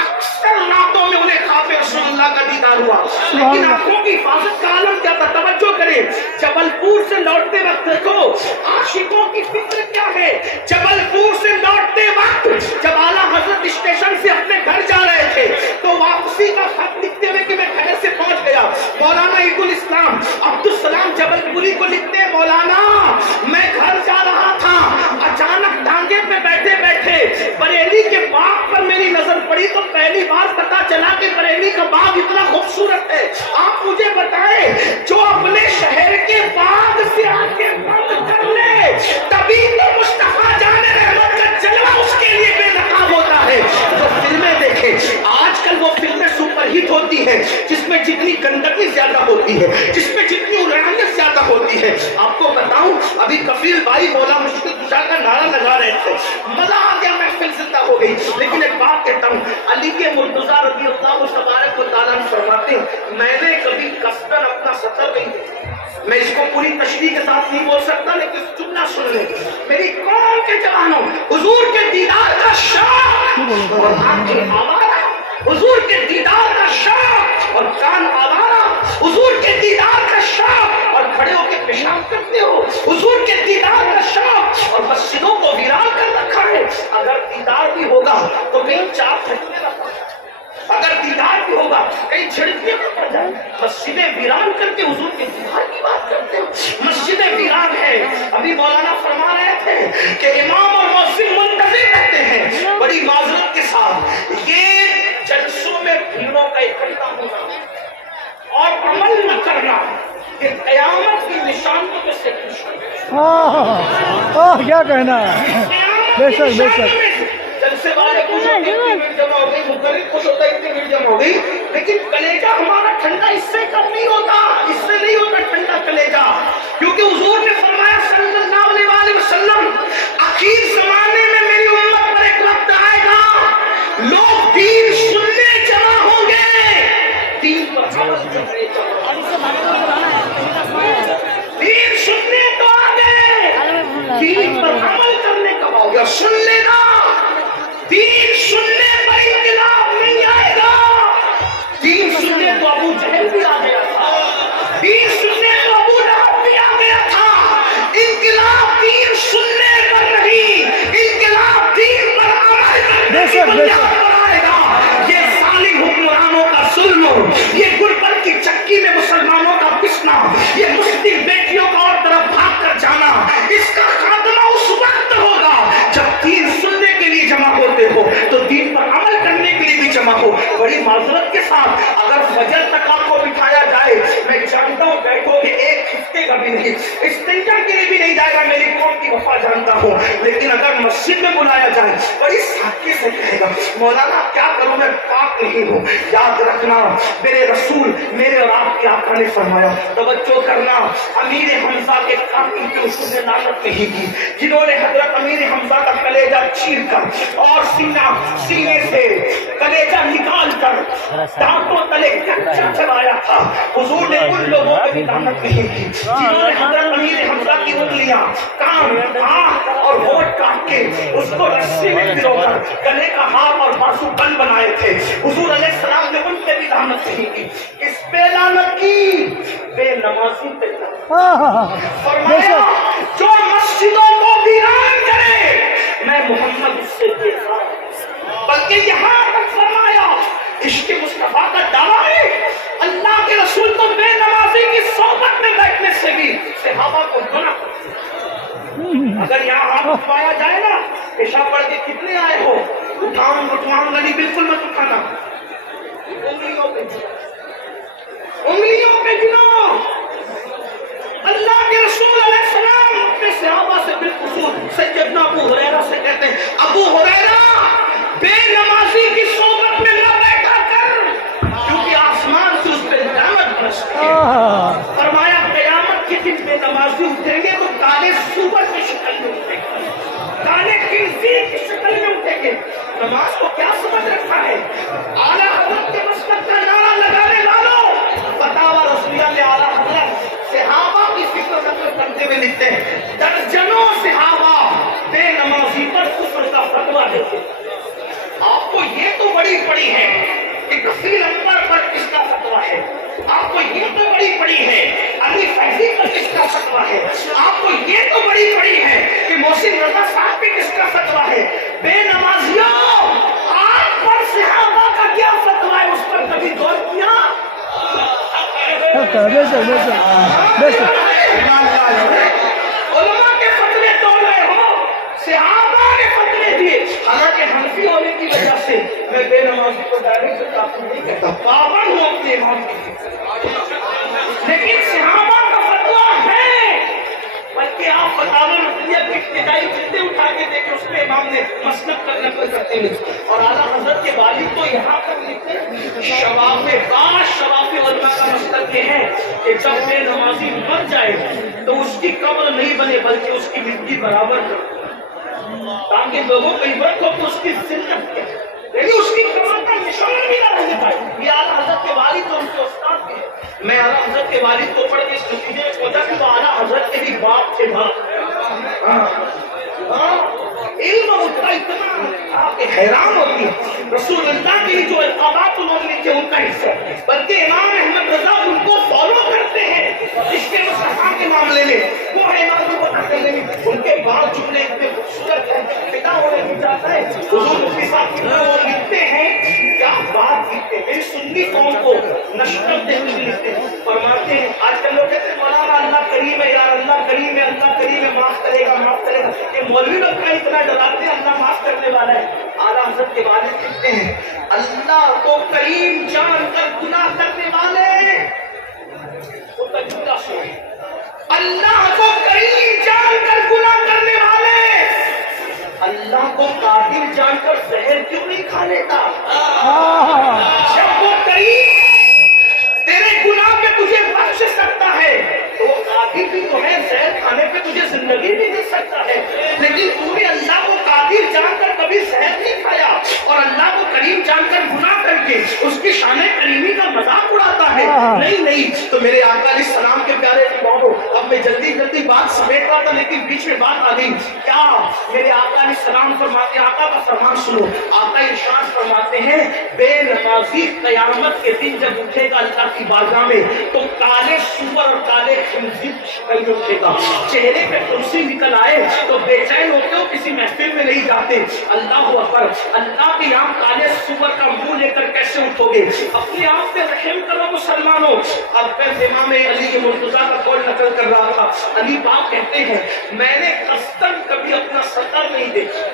اکثر راتوں میں انہیں خواب رسول اللہ کا دیدار ہوا، لیکن آنکھوں کی حفاظت کا عالم کیا تھا؟ توجہ کریں، جبل پور سے لوٹتے وقت دیکھو عاشقوں کی فکر کیا ہے۔ جبل پور سے لوٹتے وقت جب اعلیٰ حضرت اسٹیشن سے اپنے گھر جا رہے تھے تو واپسی کا خط لکھتے ہوئے کہ میں گھر سے پہنچ گیا، مولانا عید الاسلام عبدالسلام جبل پوری کو لکھتے ہیں مولانا میں گھر جا رہا تھا، اچانک ٹانگے پہ بیٹھے بیٹھے بریلی کے باغ پر میری نظر پڑی تو پہلی بار پتا چلا کہ بریلی کا باغ اتنا خوبصورت ہے۔ آپ مجھے بتائیں جو اپنے شہر کے باغ سے آنکھیں بند کر لے تبھی تو مصطفیٰ جان رحمت کا جلوہ اس کے لیے بے نقاب ہوتا ہے۔ تو فلمیں دیکھیں، آج کل وہ فلمیں سپر ہٹ ہوتی ہیں جس میں جتنی گندگی زیادہ ہوتی ہے، جس میں جتنی اڑانیت زیادہ ہوتی ہے۔ آپ کو بتاؤں ابھی کفیل بھائی مولا مشکل کشا کا نعرہ لگا رہے تھے، مزہ آ گیا، محفل زندہ ہو گئی۔ لیکن ایک بات کہتا ہوں، علی کے مرتضیٰ رضی اللہ تبارک و تعالیٰ فرماتے ہیں میں نے کبھی قصداً اپنا سطر نہیں دیکھا۔ میں اس کو پوری تشریح کے ساتھ نہیں بول سکتا لیکن جملہ سن لیں، میری قوم کے جوانوں حضور کے دیدار کا شوق اور آنکھیں آوارہ हुजूर के दीदार का शौक और कान आवारा, हुजूर के दीदार का शौक और खड़े होकर पेशाब करते हो, हुजूर के दीदार का शौक और मस्जिदों को वीरान कर रखा है। अगर दीदार भी होगा तो कहीं चार फटने रखा, अगर दीदार भी होगा कहीं छिड़कने में पड़ जाए। मस्जिदें वीरान करके हुजूर के दीदार की बात करते हो, मस्जिदें वीरान है। अभी मौलाना फरमा रहे थे कि इमाम और मौसिम मुंतजिर रहते हैं। बड़ी माजरत के साथ ये जलसों में भीड़ों का इकट्ठा होना और अमल न करना ये कयामत की निशानियों में से क्या कहना है। बेशक बेशक जलसे वाले को जमा हो गई, मुकर्रिर को होता इतनी भीड़ जमा हो गई, लेकिन कलेजा हमारा ठंडा इससे कम नहीं होता, इससे नहीं होता ठंडा कलेजा। क्योंकि हुजूर ने फरमाया सल्लल्लाहु अलैहि वसल्लम, आखिर जमाने में मेरी उम्मत पर एक वक्त आएगा लोग दीन सुनने जमा होंगे, दीन पर अमल करने दीन सुनने तो आ गए, दीन पर अमल करने कब आओगे। सुन लेना, दीन सुनने पर इनकलाब नहीं आएगा। दीन सुनने तो अबू जहल भी आ गया था, दीन सुनने तो अबू लहब भी आ गया था। इनकलाब दीन सुनने पर नहीं, इनकलाब दीन पर अमल करने की बुनियाद पर आएगा। ये जालिम हुक्मरानों का जुल्म, ये गुर्बत की चक्की में मुसलमानों का पिसना, ये मुस्लिम बेटियों का और तरफ भाग कर जाना, इसका खात्मा उस वक्त होगा जब दीन सुनने के लिए जमा होते हो तो दीन पर अमल करने के लिए भी जमा हो। बड़ी माजरत के साथ अगर फजर तक आपको बिठाया जाए, मैं जानता हूँ बैठोगे एक हफ्ते का भी नहीं, इस्तिंजा के लिए भी नहीं जाएगा, मेरी कौम की वफा जानता हूँ। लेकिन अगर मस्जिद में बुलाया जाए बड़ी सादगी से कहेगा मौलाना क्या करूँ मैं पाक नहीं हूँ। याद रखना मेरे रसूल मेरे और आपके आका ने फरमाया, तवज्जो करना, अमीर हमजा के कातिल की उसने लानत नहीं की, जिन्होंने हजरत अमीर हमजा का कलेजा चीर कर और सीने से कलेजा निकाल कर दांतों तले कच्चा चलाया था। हुजूर ने उन लोगों पे भी लानत नहीं की जिन्होंने हजरत अमीर हमजा की उंगलियां, कान, आंख और होंठ काट के उसको रस्सी में पिरोकर गले का हाथ और बाजू बंद बनाए थे। हुजूर अलैहिस्सलाम ने उन पे भी लानत नहीं की। इस पे लानत की, बेनमाजी पे फरमाया जो मस्जिदों को वीरान करे मैं मोहम्मद उससे बेजार, बल्कि यहाँ तक फरमाया इश्क मुस्तफा का दावा है अल्लाह के रसूल तो बेनमाजी की सोबत में बैठने से भी सहाबा को मना करते। अगर यहाँ हाथ उठवाया जाए ना, पेशाब पढ़ के कितने आए हो, उठाऊंगा नहीं, बिल्कुल मत उठाना, उंगलियों पे गिनो। अल्लाह के रसूल अलैहिस्सलाम अपने सहाबा से बिलखुसूस सैयदना अबू हुरैरा से कहते हैं, अबू हुरैरा बेनमाजी की सोबत में न बैठा कर, क्योंकि आसमान से उस पर लानत बरसती है। फरमाया क़यामत के दिन बेनमाजी उठेंगे तो काले सूअर की शक्ल में उठेंगे, काले खिंजीर की शक्ल में उठेंगे। नमाज को क्या समझ रखा है, आला हज़रत के मसलक का नारा लगाने वालों, फतावा रसूलिया में आला हज़रत सहाबा की फिक्र करते हुए लिखते हैं, दर्जनों सहाबा बेनमाजी पर कुफ्र का फतवा देते। आपको ये तो बड़ी पड़ी है कि कफील अकबर पर किसका फतवा है, आपको ये तो बड़ी पड़ी है अली फैजी पर किसका फतवा है, आपको ये तो बड़ी पड़ी है कि मोहसिन रजा साहब पे किसका फतवा है। बेनमाजियों आप पर सहाबा का क्या फतवा है, उस पर कभी गौर किया? उलमा के फतवे तोड़ रहे हो, सहाबा के फतवे दिए। हालांकि हनफी होने की वजह से मैं बेनमाजी को डायरेक्ट काफी नहीं कहता, पाबंद हूँ अपने इमाम की, लेकिन सहाबा का फतवा है। बल्कि आप फतावा नज़रिया की इब्तिदाई जितने उठा के देखे उसमें इमाम ने मसलब का नकल करते हैं। और आला हज़रत के वालिद तो यहाँ पर लिखते हैं, शवाफ़े उलमा का मसलब ये है कि जब बेनमाजी मर जाए तो उसकी कब्र नहीं बने बल्कि उसकी मिट्टी बराबर कर, ताकि लोगों को इबरत हो कि उसकी जिल्लत क्या है, लेकिन उसकी कब्र का निशान भी ना रह जाए। ये आला हज़रत के वालिद तो उनके उस्ताद थे। मैं आला हज़रत के वालिद को पढ़ के इस नतीजे में पहुंचा कि वो आला हज़रत के भी बाप थे। इल्म उतना इतना आपके हैरान होती है। रसूलुल्लाह की जो حصہ، بلکہ امام احمد رضا ان کو فالو کرتے ہیں اس کے مصطفیٰ کے معاملے میں، وہ ہے امام کو کرنے میں ان کے بعد جملے اتنے خوبصورت ہیں، پیدا ہونے کی چاہتا ہے حضور کے ساتھ وہ لکھتے ہیں، کیا بات لکھتے ہیں، سنی قوم کو نشرت دیتے لکھتے ہیں، فرماتے ہیں آج کل لوگ کہتے ہیں مولانا اللہ کریم ہے یار، اللہ کریم ہے، اللہ کریم ہے، معاف کرے گا معاف کرے گا، یہ مولوی لوگ کا اتنا ڈراتے ہیں اللہ معاف کرنے والا ہے۔ اعلیٰ حضرت کے والد کہتے ہیں اللہ کو کریم جان کر گناہ کرنے والے، وہ تجربہ سنیں، اللہ کو کریم جان کر گناہ کرنے والے اللہ کو قادر جان کر زہر کیوں نہیں کھا لیتا؟ جب وہ کریم تیرے گناہ پہ تجھے بخش سکتا ہے تو وہ قادر بھی تو ہے، زہر کھانے پہ تجھے زندگی بھی دے سکتا ہے، لیکن تو نے اللہ کو قادر جان کر کبھی زہر نہیں کھایا اور اللہ کو کریم جان کر گناہ کر کے اس کی شان کریمی کا مذاق اڑاتا ہے۔ نہیں تو میرے آقا علیہ السلام کے پیارے بابو، اب میں جلدی بات سمیٹ رہا تھا لیکن بیچ میں بات آ گئی، کیا میرے آقا علیہ السلام فرماتے ہیں، آقا کا فرمان سنو، آقا ارشاد فرماتے ہیں بے نمازی قیامت کے دن جب اٹھے گا اللہ کی بارگاہ میں تو کالے سور اور کالے خنزیر شکل میں اٹھے گا، چہرے پہ کرسی نکل آئے تو بے چین ہوتے ہو کسی محفل میں نہیں جاتے، اللہ اکبر، اللہ کے یہاں کالے سور کا منہ لے کر کیسے اٹھو گے؟ اپنے آپ پہ رحم کرو مسلمانوں۔ اب میں امام علی مرتضیٰ کا قول نقل کر رہا تھا، علی پاک کہتے ہیں میں نے قصداً کبھی اپنا سطر نہیں دیکھا،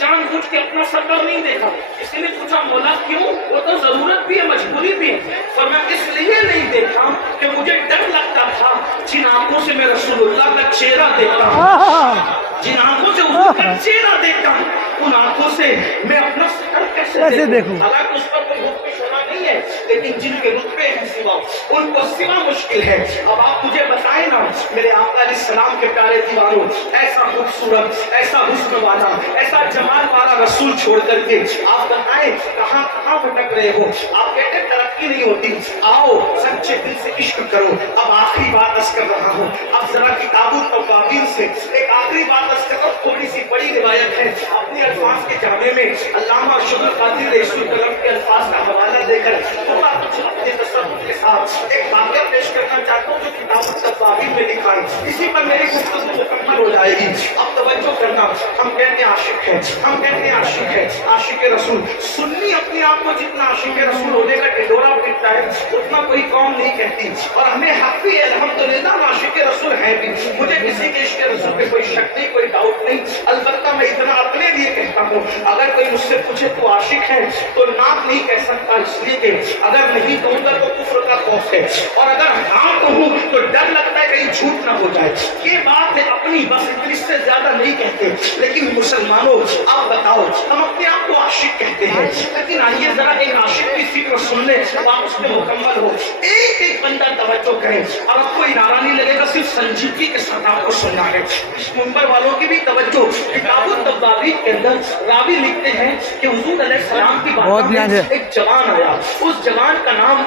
جان بوجھ کے اپنا سطر نہیں دیکھا، اسی نے پوچھا مولا کیوں؟ وہ تو ضرورت بھی ہے مجبوری بھی ہے، اور میں اس لیے نہیں دیکھا کہ مجھے ڈر لگتا تھا جن آنکھوں سے میں رسول اللہ کا چہرہ دیکھتا ہوں، جن آنکھوں سے حضور کا چہرہ دیکھتا ہوں ان آنکھوں سے میں اپنا سطر کیسے دیکھوں؟ حالانکہ اس پر کوئی حکم شرع نہیں ہے لیکن جن کے رتبے ہیں سوا ان کو سوا مشکل ہے۔ اب آپ مجھے بتائیں نا میرے آقا علیہ السلام کے پیارے دیواروں، ایسا خوبصورت، ایسا حسن والا، ایسا جمال والا رسول چھوڑ کر کے آپ بتائیں کہاں کہاں بھٹک رہے ہو؟ آپ کہتے ہیں ترقی نہیں ہوتی، آؤ سچے دل سے عشق کرو۔ اب آخری بات عرض کر رہا ہوں، اب ذرا کتابوں توابین سے ایک آخری بات عرض کر رہا ہوں، تھوڑی سی بڑی روایت ہے، اپنے الفاظ کے جامع میں علامہ شبر قادر رسول قلم کے الفاظ کا حوالہ دے کر تھوڑا کچھ اپنے تصور کے ساتھ ایک واقعہ پیش کرنا چاہتا ہوں جو کتاب التوابین میں لکھا ہے، اسی پر میری گفتگو مکمل ہو جائے گی۔ اب توجہ کرنا، ہم کہتے ہیں عاشق ہے، ہم کہتے ہیں عاشق ہے، عاشق رسول، سنی اپنے آپ کو جتنا عاشق رسول ہونے کا ڈنڈورا پیٹتا ہے اتنا کوئی قوم نہیں کہتی، اور ہمیں حق بھی ہے الحمدللہ عاشق رسول ہے بھی، مجھے کسی کے عشق رسول پہ کوئی شک نہیں، کوئی ڈاؤٹ نہیں، البتہ میں اتنا اپنے لیے کہتا ہوں اگر کوئی مجھ سے پوچھے تو عاشق ہے تو نام نہیں کہہ سکتا، اس لیے کہ اگر نہیں کہوں گا تو کفر کا خوف ہے، اور اگر ہاں کہوں تو ڈر لگتا ہے کہیں جھوٹ نہ ہو جائے، یہ بات ہے اپنی، بس اس سے زیادہ نہیں کہتے۔ لیکن مسلمانوں آپ بتاؤ، ہم اپنے آپ کو عاشق کہتے ہیں، لیکن آئیے ذرا ایک عاشق کی فکر سن لیں تو آپ اس میں مکمل ہو، ایک ایک بندہ توجہ کریں، اور آپ کو نعرہ نہیں لگے گا، صرف سنجیدگی کے ساتھ آپ کو سننا ہے۔ اس منبر والوں کی بھی توجہ، کتاب التوابین کے اندر راوی لکھتے ہیں کہ حضور علیہ السلام کی بارگاہ میں ایک جوان آیا، اس جوان کا نام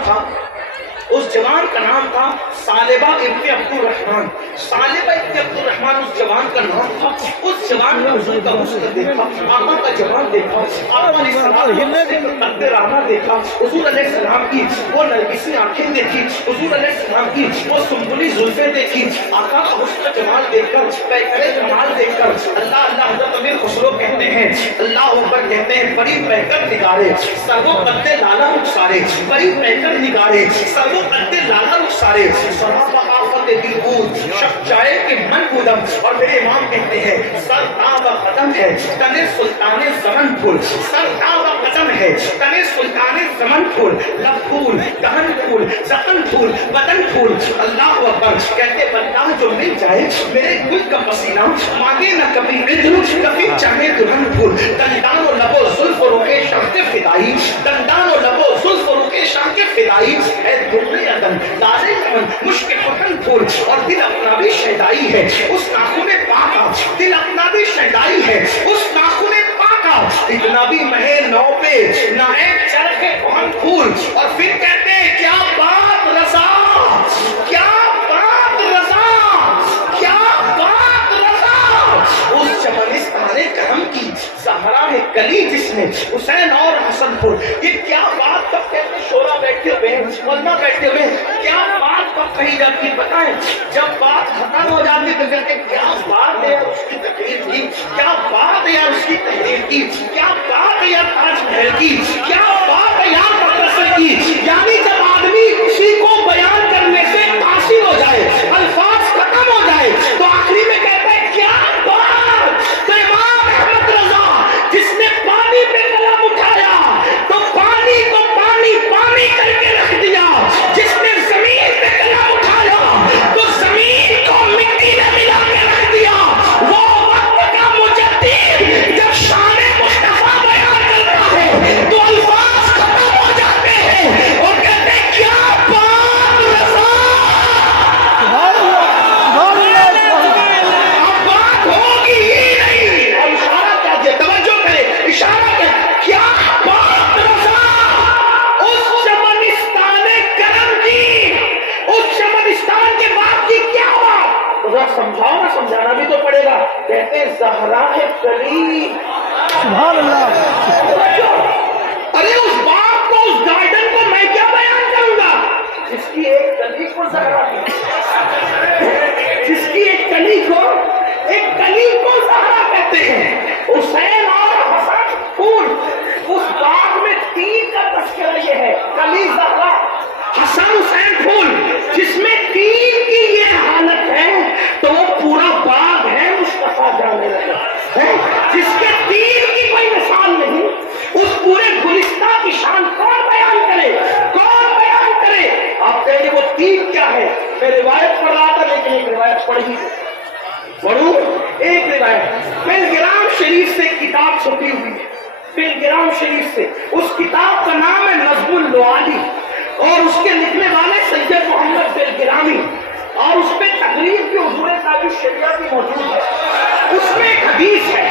تھا ثعلبہ ابن عبد الرحمن، ثعلبہ ابن عبد الرحمن اس جوان کا نام تھا۔ اس جوان نے حضور کا حسن دیکھا، آقا کا جمال دیکھا، آقا علیہ السلام سے قد رعنا دیکھا، حضور علیہ السلام کی وہ نرگسی آنکھیں دیکھی، حضور علیہ السلام کی وہ سنبلی زلفیں دیکھی، آقا کا حسن جمال دیکھ کر، پیکر جمال دیکھ کر اللہ اللہ حضرت امیر خسرو کہتے ہیں، اللہ اوپر کہتے ہیں بڑی پیکر نگارے سرو قد لالا رخسارے، بڑی پیکر نگارے سرو قد لالا رخسارے، سراب آفت دل بود شب جائے کہ من بودم، اور میرے امام کہتے ہیں سر تاب قدم ہے تن سلطان زمن پھول، سر تاب قدم ہے تن سلطان زمن پھول، لب پھول، دہن پھول، زخم پھول، بدن پھول، اللہ اکبر، کہتے بندہ جو مل جائے میرے گل کا پسینہ مانگے نہ کبھی عدل، کبھی چاہے دلہن پھول، دندان و لب و زلف و رخ شاہ کے فدائی، دندان و لب و زلف و رخ شاہ کے فدائی، اے دھوبے عدن لازے چمن مشک فتن پھول، اور دل اپنا بھی شیدائی ہے اس ناخن پاکا، دل اپنا بھی شیدائی ہے اس ناخن پاکا، اتنا بھی مہے نو پہ نہ ایک چرخ کہن پھول، اور پھر کہتے ہیں کیا بات رضا، کیا بات رضا، کیا بات رضا، اس چمنستان کرم کی زہرا ہے کلی جس है हुसैन और हसन पुर। ये क्या बात कब कहते हैं, शोरा बैठे हुए मौलाना बैठे हुए, क्या बात कब कही जाती है बताएं। जब बात खत्म हो जाती तो कहते हैं क्या बात है यार उसकी तकरीर की, क्या बात है यार उसकी तहरीर की, क्या बात है यार ताजमहल की, क्या बात है यार मदरसे की। यानी जब आदमी किसी को बयान करने से कासिर हो जाए, अल्फाज खत्म हो जाए, तो आखिरी में कहता है क्या बात। तो इमाम अहमद रजा जिसने पानी पे कलम उठाया तो पानी को पानी पानी करके रख दिया, जिसने जमीन पे कलम उठाया तो जमीन को मिट्टी में मिला के रख दिया। वो वक्त का मुजद्दिद जब शान मुस्तफा बयान करता है तो अल्फाज खत्म हो जाते हैं और कहते हैं क्या बात रजा। अब बात होगी ही नहीं। और इशारा क्या दिया, तवज्जो करें, इशारा क्या बात रजा। उस चमनिस्तान करम की, उस चमनिस्तान के बाद की क्या हुआ तो जरा समझाओ ना, समझाना भी तो पड़ेगा। कहते हैं ज़हरा है कली। सुभान अल्लाह। अरे उस बाप को, उस गार्डन को मैं क्या बयान करूंगा जिसकी एक कली को ज़हरा, जिसकी एक कली को ज़हरा कहते हैं। हुसैन और हसन फूल, उस बाग में तीन का तस्करा ये है, कली ज़हरा हसन हुसैन फूल, जिसमें तीन की ये हालत है तो वो पूरा बाग है मुस्तफा जाने लगा है, जिसके तीन की कोई मिसाल नहीं। उस पूरे गुलिस्तां की शान कौन बयान करे, कौन बयान करे। आप कहेंगे वो तीन क्या है, मैं रिवायत पढ़ रहा था लेकिन एक रिवायत पढ़ी पढ़ू। एक रिवायत पिलग्राम शरीफ से किताब छपी हुई है, पिलग्राम शरीफ से। उस किताब का नाम है नज़्मुल लुआली और उसके लिखने वाले सैयद मोहम्मद पिलग्रामी, और उस पर तकरीर की हुजूर ताजुल शरिया भी मौजूद है। उसमें एक हदीस है,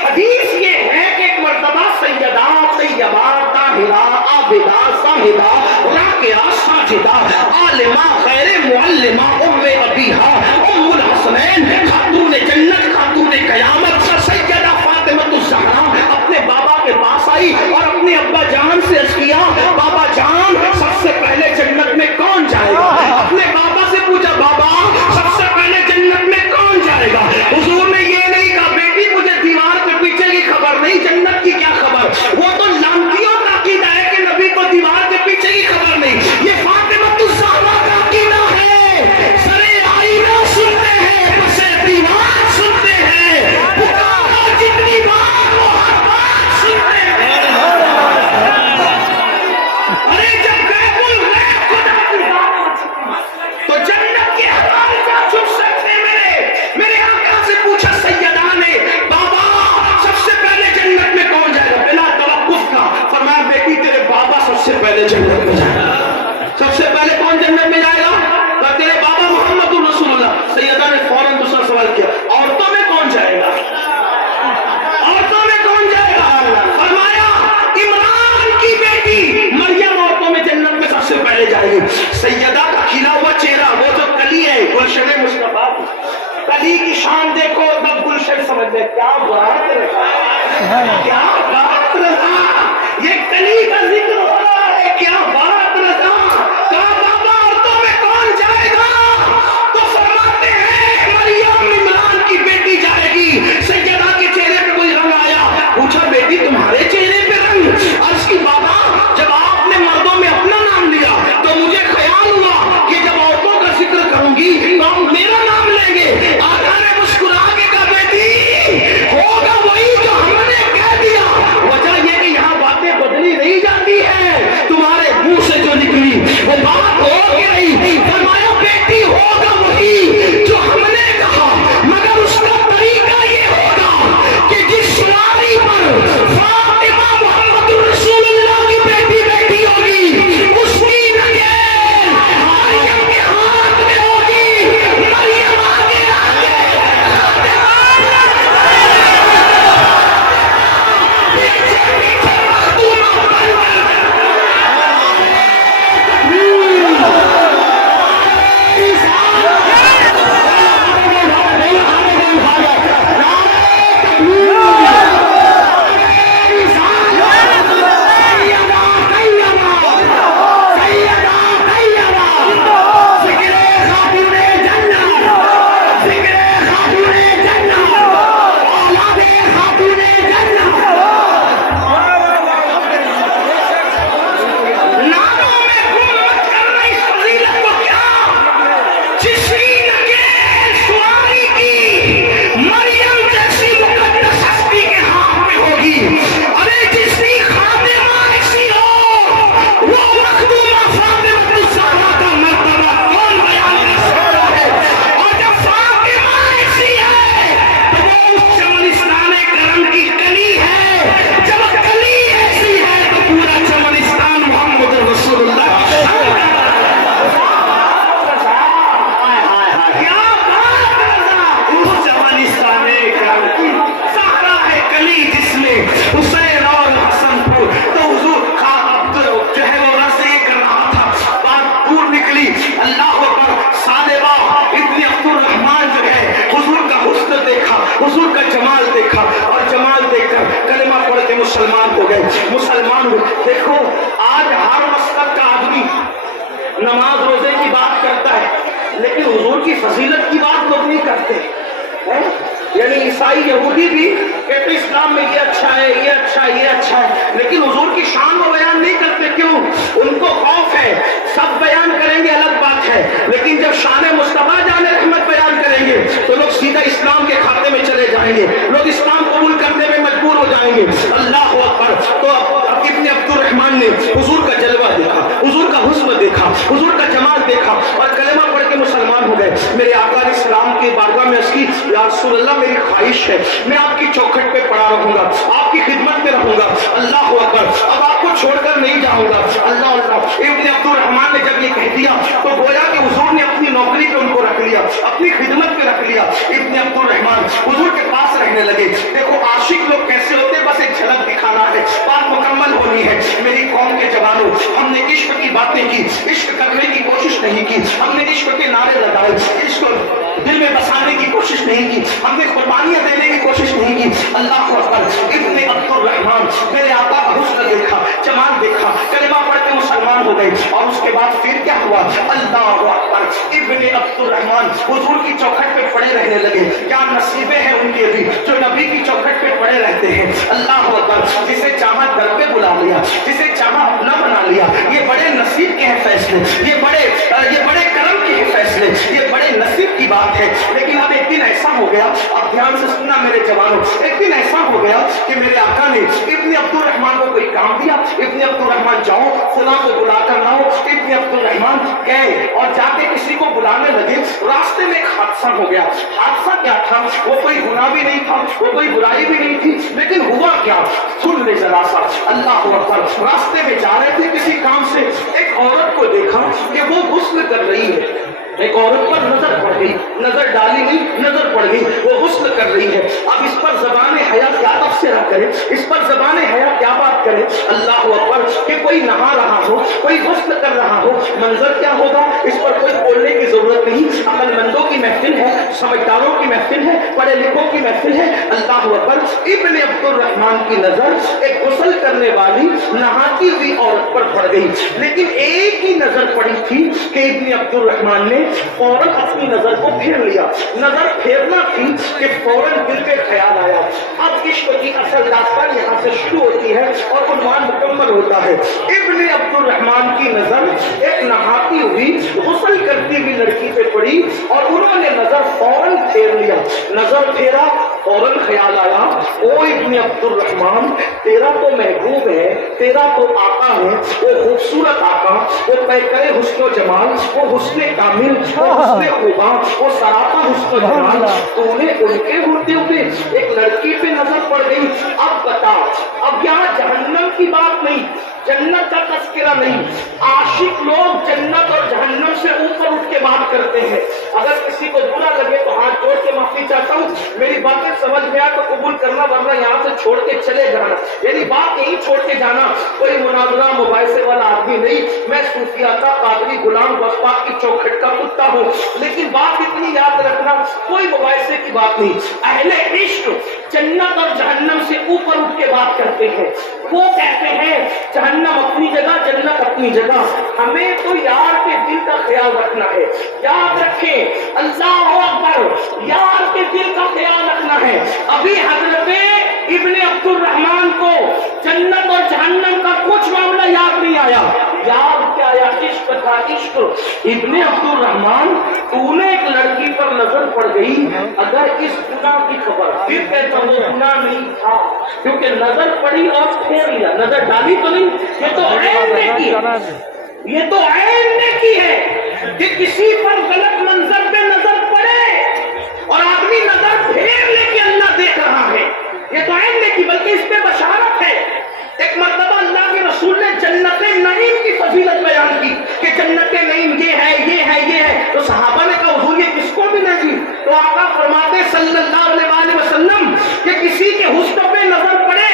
हदीस ये है कि एक मर्तबा सैयदा तैयबा ताहिरा आबिदा साहिदा राकिया साजिदा आलिमा खैर मुअल्लिमा उम्मे अबीहा उम्मुल हसनैन खातून जन्नत खातून कयामत सैयदा फातिमतुज़ ज़हरा अपने बाबा के पास आई और अपने अब्बा जान से अर्ज़ किया, बाबा जान सबसे पहले जन्नत में कौन जाएगा। अपने बाबा से पूछा, बाबा सबसे पहले जन्नत में कौन जाएगा। हुजूर ने ये नहीं कहा बेटी मुझे दीवार के पीछे की खबर नहीं, जन्नत की क्या खबर। वो तो लांकियों का अकीदा है कि नबी को दीवार के पीछे की खबर नहीं। ये फातिमतुज़ ज़हरा का अकीदा है, सरे आईना सुनते हैं बसे दीवार सुनते हैं, पुकारा जितनी बार वो हर बार सुनते हैं। अरे जब गैबुल गैब खुदा की बात तो जन्नत के हाल क्या छुप सकते मेरे आका से पूछा सैयदा ने, बाबा सबसे पहले जन्नत में कौन जाएगा। बिना तवक्कुफ का फरमाया, बेटी तेरे बाबा सबसे पहले जन्नत में जाएगा। सबसे पहले कौन जन्नत में जाएगा, तो तेरे बाबा मोहम्मद रसूलुल्लाह। सैयदा ने फौरन दूसरा सवाल किया, औरतों में कौन जाएगा, औरतों में कौन जाएगा। फरमाया इमरान की बेटी मरियम औरतों में जन्नत में सबसे पहले जाएगी। सैयदा का खिला हुआ चेहरा, वो जो कली है गुलशन मुस्तफा, कली की शान देखो तब गुलशन समझ ले। क्या बात रहा, क्या बात रहा, ये कली का जिक्र हो रहा है। क्या बात रहा, कहा बाबा औरतों में कौन जाएगा, तो फरमाते हैं मरियम इमरान की बेटी जाएगी। सैयदा के चेहरे पे कोई रंग आया, पूछा बेटी तुम्हारे चेहरे पे रंग। अर्ज़ की बाबा जब आपने मर्दों में अपना नाम लिया तो मुझे ख्याल हुआ कि जब औरतों का जिक्र करूंगी तो आप मेरा नाम लेंगे। आका ने मुस्कुरा के कहा बेटी होगा वही जो हमने कह दिया। वजह यह कि यहाँ बातें बदली नहीं जाती है, तुम्हारे मुंह मांग। देखो आज हर मसलक का आदमी नमाज रोजे की बात करता है, लेकिन हुजूर की फजीलत की बात लोग नहीं करते हैं। यानी ईसाई यहूदी भी कहते इस्लाम में ये अच्छा है, ये अच्छा है, ये अच्छा है, लेकिन हुजूर की शान को बयान नहीं करते। क्यों? उनको खौफ है। सब बयान करेंगे अलग बात है, लेकिन जब शान मुस्तफा जाने रहमत बयान करेंगे तो लोग सीधा इस्लाम के खाते में चले जाएंगे, लोग इस्लाम कबूल करने में मजबूर हो जाएंगे। अल्लाह अकबर। तो इब्ने अब्दुल रहमान ने हुजूर का जलवा देखा, हुजूर का हुस्न देखा, हुजूर का जमाल देखा और कलेमा पढ़ के मुसलमान हो गए। मेरे आका अलैहिस्सलाम की बारगाह में अर्ज़ की, या रसूल अल्लाह मेरी ख्वाहिश है मैं आपकी चौखट पे पड़ा रहूंगा, आपकी खिदमत में रहूंगा। अल्लाह अकबर। अब आपको छोड़कर नहीं जाऊंगा। अल्लाह अल्लाह। इब्ने अब्दुल रहमान ने जब ये कह दिया तो गोया कि हुजूर ने अपनी नौकरी पे उनको रख लिया, अपनी खिदमत पे रख लिया। इब्ने अब्दुल रहमान हुजूर के पास रहने लगे। देखो आशिक लोग कैसे होते, बस एक झलक दिखाना है, बात मुकम्मल होनी है। मेरी कौम के जवानों, हमने इश्क की बातें की, इश्क करने की कोशिश नहीं की, हमने इश्क के नारे लगाए, इश्क दिल में बसाने की कोशिश नहीं की, हमने कुर्बानियां देने की कोशिश नहीं की। अल्लाह अकबर। इब्ने अब्दुल रहमान मेरे आका का हुस्न देखा, जमाल देखा, कलिमा पढ़ के मुसलमान हो गए। और उसके बाद फिर क्या हुआ? अल्लाह अकबर। इब्ने अब्दुल रहमान हुजूर की चौखट पे पड़े रहने लगे। क्या नसीबे हैं उनके भी जो नबी की चौखट पे पड़े रहते हैं। अल्लाह अकबर। जिसे चाहा दर पे बुला लिया, जिसे चाहा अपना बना लिया। ये बड़े नसीब के हैं फैसले, ये बड़े करम के हैं फैसले, ये बड़े नसीब की बात है। लेकिन अब एक दिन ऐसा हो गया, अब ध्यान से सुनना मेरे जवानों, एक दिन ऐसा हो गया कि मेरे आका ने इब्ने अब्दुल रहमान को कोई काम दिया। इब्ने अब्दुल रहमान जाओ फलां को बुला कर लाओ। इब्ने अब्दुल रहमान गए और जाके किसी को बुलाने लगे। रास्ते में एक हादसा हो गया। हादसा क्या था? वो कोई गुनाह भी नहीं था, वो कोई बुराई भी नहीं थी, लेकिन हुआ क्या? सुन ले जरा सा। अल्लाह अकबर। रास्ते में जा रहे थे किसी काम से, एक औरत को देखा कि वो गुस्ल कर रही है। एक औरत पर नजर पड़ गई, नजर डाली नहीं, नजर पड़ गई, वो गुस्ल कर रही है। अब इस पर ज़बान हया क्या तफसीरा करे, इस पर ज़बान हया क्या बात करे। अल्लाह अकबर। कि कोई नहा रहा हो, कोई गुस्ल कर रहा हो, मंजर क्या होगा? इस पर कोई बोलने की जरूरत नहीं। अक्लमंदों की महफिल है, समझदारों की महफिल है, पढ़े लिखों की महफिल है। अल्लाह अकबर। इब्ने अब्दुल रहमान की नजर एक गुस्ल करने वाली नहाती हुई औरत पर पड़ गई। लेकिन एक ही नजर पड़ी थी कि इब्ने अब्दुल रहमान ने फौरन अपनी नजर को फेर लिया। नजर फेरना थी कि फौरन दिल पे ख्याल आया। अब इश्क की असल दास्तान यहाँ से शुरू होती है और उन्वान मुकम्मल होता है। इब्ने अब्दुल रहमान की नजर एक नहाती हुई गुस्ल करती हुई लड़की पे पड़ी और उन्होंने नजर फौरन फेर लिया। नजर फेरा, फौरन ख्याल आया, ओ इब्ने अब्दुल रहमान, तेरा तो महबूब है, तेरा तो आका है, वो खूबसूरत आका, वो पैकरे हुस्न जमाल, वो हुस्न कामिल, वो हुस्न खुदा, वो सरापा हुस्न जमाल, तूने उनके होते हुए एक लड़की पे नजर पड़ गई। अब बता, अब यहाँ जहन्नम की बात नहीं, जन्नत का तस्करा नहीं। आशिक लोग जन्नत और जहन्नम से ऊपर उठ के बात करते हैं। अगर किसी को बुरा लगे तो हाथ जोड़ के माफी चाहता हूँ, मेरी बातें समझ में आया तो कबूल करना, वरना यहाँ से छोड़ के चले जाना। यानी बात यही छोड़ के जाना, कोई मुनाजरा मुबाइसे वाला आदमी नहीं। मैं सूफिया का कादरी गुलाम बसपा की चौखट का कुत्ता हूँ, लेकिन बात इतनी याद रखना, कोई मुबाइसे की बात नहीं। अहले इश्क जन्नत और जहन्नम से ऊपर उठ के बात करते हैं। वो कहते हैं जहन्नम अपनी जगह, जन्नत अपनी जगह। हमें तो यार के दिल का ख्याल रखना है। याद रखें, अल्लाह अकबर, यार के दिल का ख्याल रखना है। अभी हजरत इब्ने अब्दुल रहमान को जन्नत और जहन्नम का कुछ मामला याद नहीं आया। याद क्या आया? इश्क था, इश्क। इब्ने अब्दुल रहमान, तूने एक लड़की पर नजर पड़ गई, अगर इस गुनाह की खबर, फिर कहता हूँ गुनाह नहीं था, क्योंकि नजर पड़ी और फेर लिया, नजर डाली तो नहीं। ये तो ऐन ने की है, ये तो ऐन ने की है कि किसी पर गलत मंजर पे नजर पड़े और आदमी नजर फेर ले कि अल्लाह देख रहा है। ये तो ऐन ने की, बल्कि इस पे बशारत है। एक मर्तबा अल्लाह के रसूल ने जन्नते नईम की फजीलत बयान की कि जन्नते नईम ये है, ये है, ये है। तो सहाबा ने कहा हुजूर ये किसको मिलेगी? तो आका फरमाते सल्लल्लाहु अलैहि वसल्लम कि किसी के हुस्न पे नजर पड़े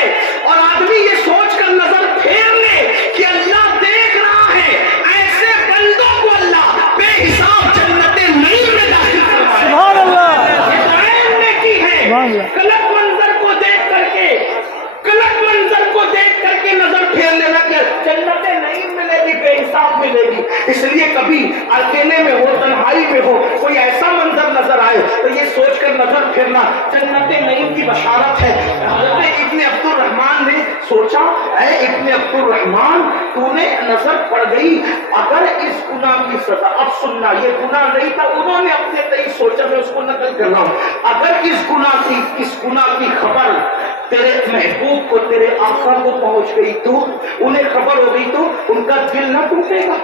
और आदमी ये सोच कर नजर फेर ले कि अल्लाह देख रहा है, ऐसे बंदों को अल्लाह बेहिसाब जन्नते नईम में दाखिल करवाए। सुभान अल्लाह। ये तो ऐन ने की है। गलत मंजर को देख करके, गलत मंजर को देख करके नजर फेर लेना اس لیے کبھی اکیلے میں ہو، تنہائی میں ہو، کوئی ایسا منظر نظر آئے تو یہ سوچ کر نظر پھرنا جنت نعیم کی بشارت ہے۔ حضرت ابن عبد الرحمان نے سوچا، اے ابن عبد الرحمان، تو نے نظر پڑ گئی، اگر اس گناہ کی سزا، اب سننا یہ گناہ نہیں تھا، انہوں نے اپنے تئیں سوچا، میں اس کو نقل کر رہا ہوں، اگر اس گناہ کی خبر تیرے محبوب کو، تیرے آقا کو پہنچ گئی تو، انہیں خبر ہو گئی تو ان کا دل نہ ٹوٹے گا،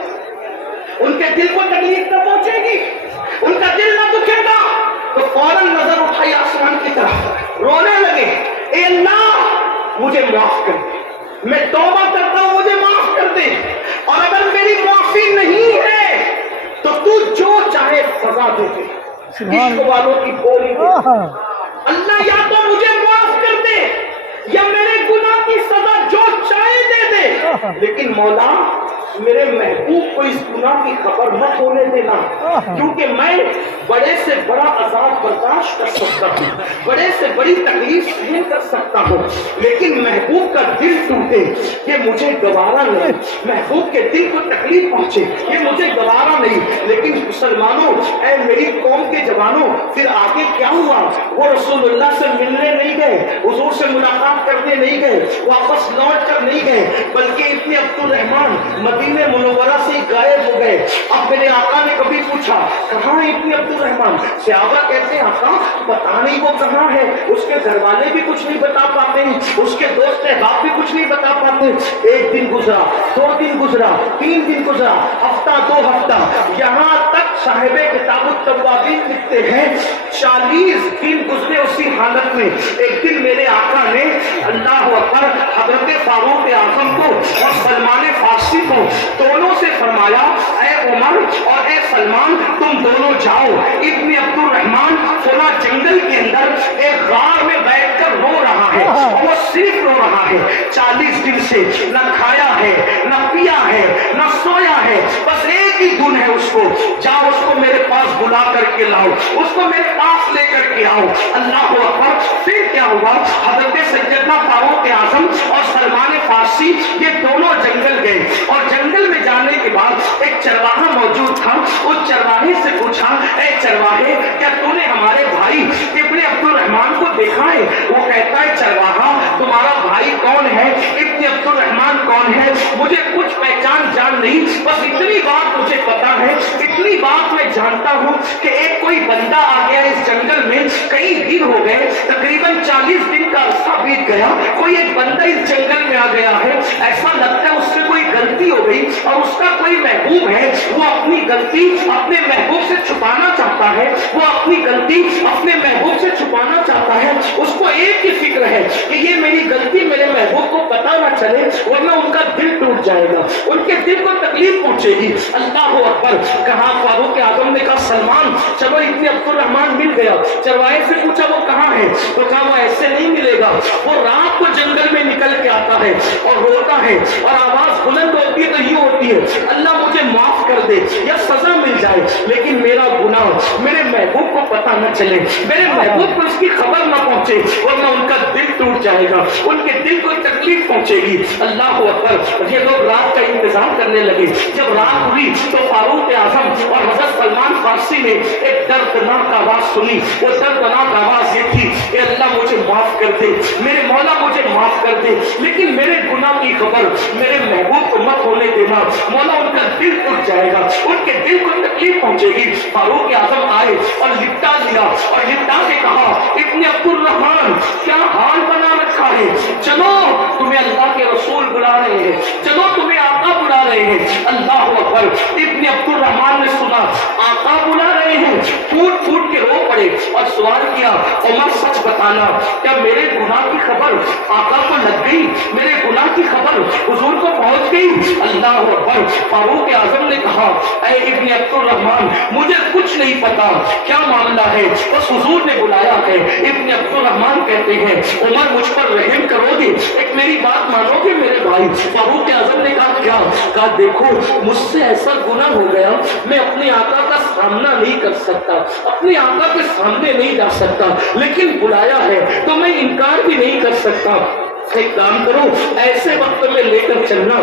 ان کے دل کو تکلیف نہ پہنچے گی، ان کا دل نہ دکھے گا، تو فوراً نظر اٹھائی آسمان کی طرف، رونے لگے، اے اللہ مجھے معاف کر دے، میں توبہ کرتا ہوں مجھے معاف کر دے، اور اگر میری معافی نہیں ہے تو تو جو چاہے سزا دے دے۔ عشق والوں کی بولی دے، اللہ یا تو مجھے معاف کر دے یا میرے گناہ کی سزا جو چاہے دے دے، لیکن مولا میرے محبوب کو اس گناہ کی خبر مت ہونے دینا، کیونکہ میں بڑے سے بڑا عذاب برداشت کر سکتا ہوں، بڑے سے بڑی تکلیف نہیں کر سکتا ہوں، لیکن محبوب کا دل ٹوٹے یہ مجھے گوارا نہیں، محبوب کے دل کو تکلیف پہنچے یہ مجھے گوارا نہیں۔ لیکن مسلمانوں، اے میری قوم کے جوانوں، پھر آگے کیا ہوا؟ وہ رسول اللہ سے ملنے نہیں گئے، حضور سے ملاقات کرنے نہیں گئے، واپس لوٹ کر نہیں گئے، بلکہ ابن عبد الرحمان مدینہ منورہ سے غائب ہو گئے۔ اب میرے آقا نے کبھی پوچھا کہاں ہے ابن عبد الرحمان؟ صحابہ کہتے ہیں آقا پتا نہیں وہ کہاں ہے، اس کے گھر والے بھی کچھ نہیں بتا پاتے، اس کے دوست احباب بھی کچھ نہیں بتا پاتے۔ ایک دن گزرا، 2 دن گزرا، 3 دن گزرا، ہفتہ 2 ہفتہ، یہاں تک صاحب کتاب التوابین لکھتے ہیں 40 دن گزرے اسی حالت میں۔ ایک دن میرے آقا نے اللہ اکبر حضرت فاروق اعظم کو اور سلمان فارسی کو دونوں سے فرمایا، اے عمر اور اے سلمان تم دونوں جاؤ، ابن عبد الرحمان فلاں جنگل کے اندر ایک غار میں بیٹھ کر رو رہا ہے، اور وہ صرف رو رہا ہے، 40 دن سے نہ کھایا ہے نہ پیا ہے نہ سویا ہے، بس ایک ہی دن ہے اس کو، جاؤ اس کو میرے پاس بلا کر کے لاؤ، اس کو میرے پاس لے کر کے آؤ۔ اللہ اکبر۔ پھر کیا ہوا؟ حضرت سیدنا فاروق اعظم اور سلمان فارسی یہ دونوں جنگل گئے، اور جنگل میں جانے کے بعد ایک چرواہا موجود تھا، اس چرواہے سے پوچھا، اے چرواہے کیا تو نے ہمارے بھائی ابن عبد الرحمان کو دیکھا ہے؟ وہ کہتا ہے چرواہا تمہارا بھائی کون ہے؟ ابن عبد الرحمان کون ہے؟ مجھے کچھ پہچان جان نہیں، بس اتنی بات مجھے پتا ہے، اتنی بات میں جانتا ہوں کہ ایک کوئی بندہ آ گیا اس جنگل میں، کئی دن ہو گئے، تقریباً 40 دن کا عرصہ بیت گیا، کوئی ایک بندہ اس جنگل میں آ گیا ہے، ایسا لگتا ہے اس سے کوئی غلطی ہو گئی، اور اس کا کوئی محبوب ہے، وہ اپنی غلطی اپنے محبوب سے چھپانا چاہتا ہے، وہ اپنی غلطی اپنے محبوب سے چھپانا چاہتا ہے، اس کو ایک ہی فکر ہے کہ یہ میری غلطی میرے محبوب کو پتا نہ چلے، ورنہ ان کا دل ٹوٹ جائے گا، ان کے دل کو تکلیف پہنچے گی۔ اللہ اکبر۔ کہا فاروق اعظم نے کہا سلمان چلو ابن عبد الرحمان مل گیا۔ چرواہے سے پوچھا وہ کہاں ہے؟ تو کہا وہ ایسے نہیں ملے گا، وہ رات کو جنگل میں نکل کے آتا ہے اور روتا ہے، اور آواز بلند ہوتی ہے تو یہ ہوتی ہے اللہ مجھے معاف کر دے یا سزا مل جائے، لیکن میرا گناہ میرے محبوب کو پتا نہ چلے، میرے محبوب کو اس کی خبر نہ پہنچے، ورنہ ان کا دل ٹوٹ جائے گا، ان کے دل کو تکلیف پہنچے گی۔ اللہ اکبر۔ یہ لوگ رات کا انتظام کرنے لگے۔ جب رات ہوئی تو فاروق اعظم اور حضرت سلمان فارسی نے ایک دردناک آواز سنی۔ وہ دردناک آواز یہ تھی کہ اللہ مجھے معاف کر دے، میرے مولا مجھے معاف کر دے، لیکن میرے گناہ کی خبر میرے محبوب کو مت ہونے دینا، مولا ان کا دل ٹوٹ جائے گا، ان کے دل کو تکلیف پہنچے گی۔ فاروق اعظم آئے اور لپٹا دیا، اور لپٹا کے کہا ابن عبد الرحمان کیا حال بنا رکھا ہے، چلو تمہیں اللہ کے رسول بلا رہے ہیں، چلو تمہیں آقا بلا رہے ہیں۔ اللہ اکبر۔ ابن عبد الرحمان نے سنا آقا بلا رہے ہیں، پھوٹ پھوٹ کے رو پڑے اور سوال کیا عمر سچ بتانا کیا میرے گناہ کی خبر آقا کو لگ گئی، میرے گناہ کی خبر حضور کو پہنچ گئی؟ اللہ اکبر۔ فاروق اعظم نے کہا اے ابن عبد الرحمان مجھے کچھ نہیں پتا کیا معاملہ ہے، بس حضور نے بلایا ہے۔ ابن عبد الرحمان کہتے ہیں عمر مجھ پر رحم کرو گے، ایک میری بات مانو گے میرے بھائی؟ فاروق اعظم نے کہا کیا؟ کہا دیکھو مجھ سے ایسا گناہ ہو گیا، میں اپنے آقا کا سامنا نہیں کر سکتا، اپنے آقا کے سامنے نہیں جا سکتا، لیکن بلایا ہے تو میں انکار بھی نہیں کر سکتا۔ ایک کام کرو ایسے وقت میں لے کر چلنا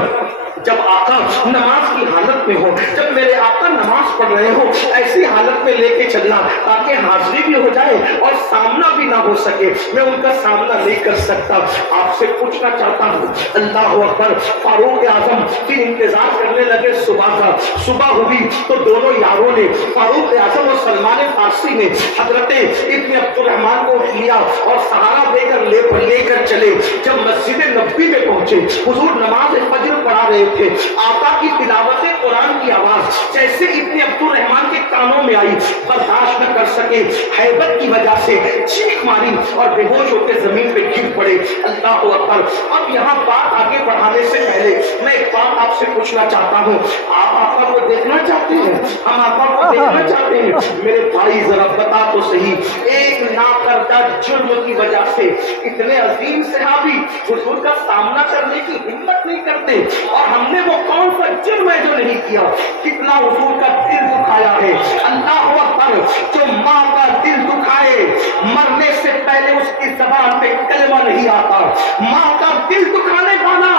جب آقا نماز کی حالت हालत में हो, जब मेरे आका नमाज पढ़ रहे हो, ऐसी हालत में लेके चलना ताकि हाजिरी भी हो जाए और सामना भी ना हो सके। मैं उनका सामना नहीं कर सकता। आपसे पूछना चाहता हूँ, अल्लाह अकबर। फारूक आजम फिर इंतजार करने लगे सुबह का। सुबह हुई तो दोनों यारों ने, फारूक आजम और सलमान फारसी ने, हजरत इब्न अब्दुर्रहमान को लिया और सहारा देकर लेकर चले। जब मस्जिद नबी में पहुंचे, हुजूर नमाज फजर पढ़ा रहे थे। आका की तिलावत कुरान की आवाज जैसे इब्न अब्दुर्रहमान के कानों में आई, बर्दाश्त न कर सके, हैबत की वजह से चीख मारी और बेहोश होकर जमीन पे गिर पड़े। अल्लाह अकबर। अब यहाँ बात आगे बढ़ाने से पहले मैं एक बात आपसे पूछना चाहता हूँ। आप आका को देखना चाहते हैं? हम आका को देखना चाहते हैं? मेरे भाई जरा बता तो सही, एक नाकर्दा जुर्म की वजह से इतने अजीम सहाबी हुजूर का सामना करने की हिम्मत नहीं करते, और हमने वो कौन सा जुर्म है जो नहीं किया? कितना हुजूर का दिल दुखाया है। अल्लाह अकबर। जो माँ का दिल दुखाए, मरने से पहले उसकी जबान पे कलमा नहीं आता, माँ का दिल दुखाने वाला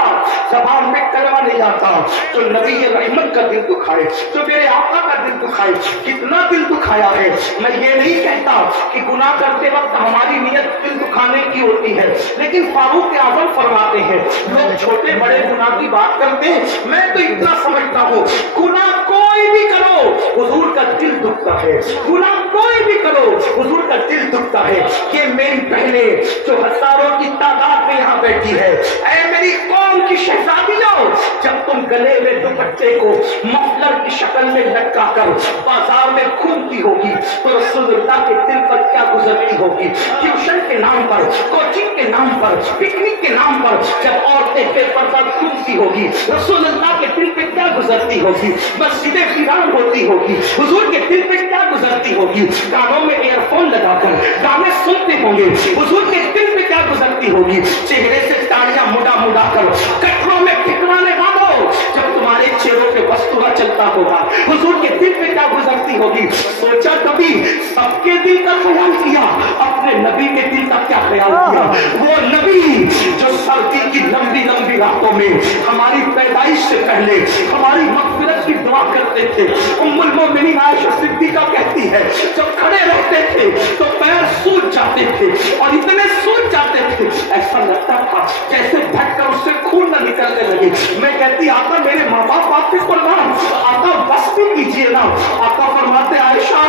जबान पे कलमा नहीं आता। जो नबी रहमत का दिल दुखाए, जो मेरे आका का दिल दुखाए, कितना दिल दुखाया है। मैं ये नहीं कहता कि गुनाह करते वक्त हमारी नियत दिल दुखाने की होती है, लेकिन फारूक आजम फरमाते हैं, लोग छोटे बड़े गुनाह की बात करते हैं, मैं तो इतना समझता हूँ, गुनाह कोई भी करो हुजूर का दिल दुखता है। गुनाह कोई भी करो हुजूर का दिल दुखता है। कि मेरी बहनें जो हजारों की तादाद में यहाँ बैठी है, ऐ मेरी कौम की शहजादियों, जब तुम गले में दुपट्टे को मफलर की शक्ल में लटका कर बाजार में घूमती होगी तो रसूलुल्लाह के दिल पर क्या गुजरती होगी। ट्यूशन के नाम पर, कोचिंग के नाम पर, पिकनिक के नाम पर जब औरतें बेपर्दा घूमती होगी, रसूलुल्लाह के दिल पे क्या गुजरती होगी। मस्जिदें वीरान होती होगी, हुजूर के दिल पे क्या गुजरती होगी। कानों में एयरफोन लगाकर गाने सुनते होंगे, हुजूर के दिल पे क्या गुजरती होगी। चेहरे से ताड़ियां मुड़ा मुड़ा कर कटरों में ठिकराने वालों, जब तुम्हारे चेहरों पे वस्तुआ चलता होगा, हुजूर के दिल पे क्या गुजरती होगी। सोचा कभी सबके दिल का ख्याल किया, अपने नबी के दिल का क्या ख्याल किया। वो नबी जो सर्दी की लंबी लंबी रातों में हमारी पैदाइश से पहले हमारी मग़फ़िरत की दुआ करते थे। उम्मुल मोमिनीन आयशा सिद्दीक़ा कहती है, जब खड़े रहते थे तो पैर सूज जाते थे, और इतने सूज जाते थे ऐसा लगता था जैसे ढककर उससे खून न निकलने लगे। मैं कहती, आका मेरे माँ बाप आपके कुर्बान, आका बस भी कीजिए ना। आका फरमाते, आयशा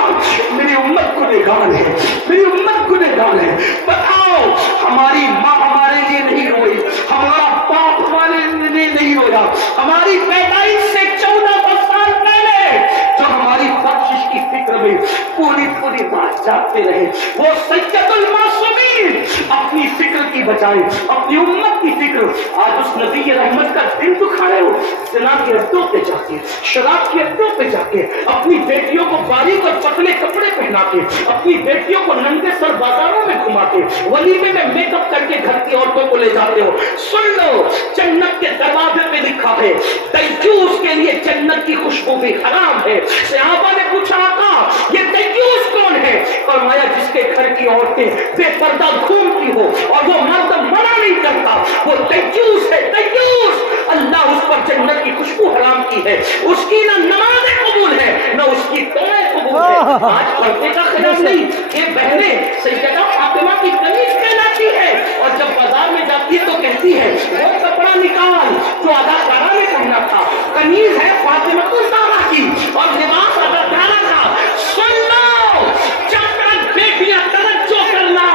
मेरी उम्मत गुनहगार है, मेरी उम्मत गुनहगार है। बताओ, हमारी माँ हमारे लिए नहीं रोई, हमारा बाप हमारे लिए नहीं रोया, हमारी पैदाइश से 14 साल पहले जो हमारी बख्शिश की फिक्र में पूरी पूरी रात जागते रहे, वो सैयदुल मासूमीन अपनी फिक्र की बजाय अपनी उम्मत की फिक्र आज उस नबी रहमत का दिल दुखा रहे हो। ज़िना के अड्डों पे जाके, शराब के अड्डों पे जाके अपनी बेटियों को बारीक और पतले कपड़े पहना के, अपनी बेटियों को नंगे सर बाजारों में घुमा के, वलीमे में मेकअप करके घर की औरतों को ले जाते हो। सुन लो, जन्नत के दरवाजे पे लिखा है, दय्यूस के लिए जन्नत की खुशबू भी हराम है। सहाबा ने पूछा, आका ये दय्यूस कौन है? फरमाया, जिसके घर की औरतें बेपर्दा घूमती हो और वो मर्द मना नहीं करता, वो दय्यूस है, दय्यूस। अल्लाह उस पर जन्नत की खुशबू हराम की है, उसकी ना नमाज़ें कबूल है ना उसकी दुआएं कबूल है। आज पर्दे का ख्याल नहीं। ये बहनें सैयदा फातिमा की कमीज पहनाती है और जब बाजार में जाती है तो कहती है, वो कपड़ा निकाल जो अदाकारा ने पहना था। कमीज है फातिमा ज़हरा की और लिबास अदाकारा का। सुन लो, जब तक बेटियां तवज्जो करना,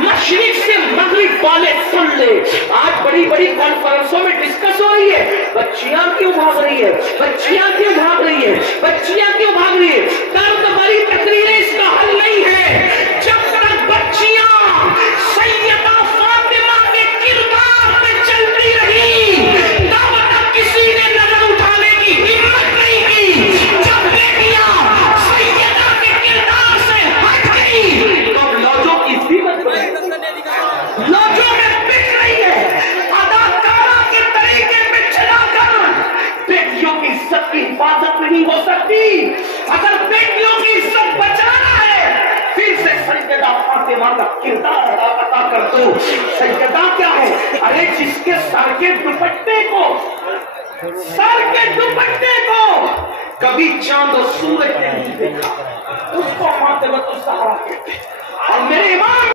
मशरिक से मगरिब वाले सुन ले। आज बड़ी बड़ी कॉन्फ्रेंसों में डिस्कस हो रही है, बच्चियां क्यों भाग रही है, बच्चियां क्यों भाग रही है, बच्चियां क्यों भाग रही है। दर्द भरी तकरीरें इसका हल नहीं है। जब तक बच्चियां सैयदा फातिमा के किरदार पे चलती रही, तब तक किसी ने नजर उठाने की हिम्मत नहीं की। जब बेटियां सैयदा के किरदार से हट गई तो लौजों की कीमत लौजों में बिक रही है। अदाकारा के तरीके पे चलाकर बेटियों की इज्जत की हिफाजत नहीं हो सकती। अगर बेटियों की इज्जत बचाना है, फिर से सैयदा फातिमा का किरदार अदा कर दो। सैयदा क्या है? अरे जिसके सर के दुपट्टे को سر کے دوپٹے کو کبھی چاند و سورج نے نہیں دیکھا، اس کو ماتبۃ الزہرا کہتے ہیں۔ اور میرے امام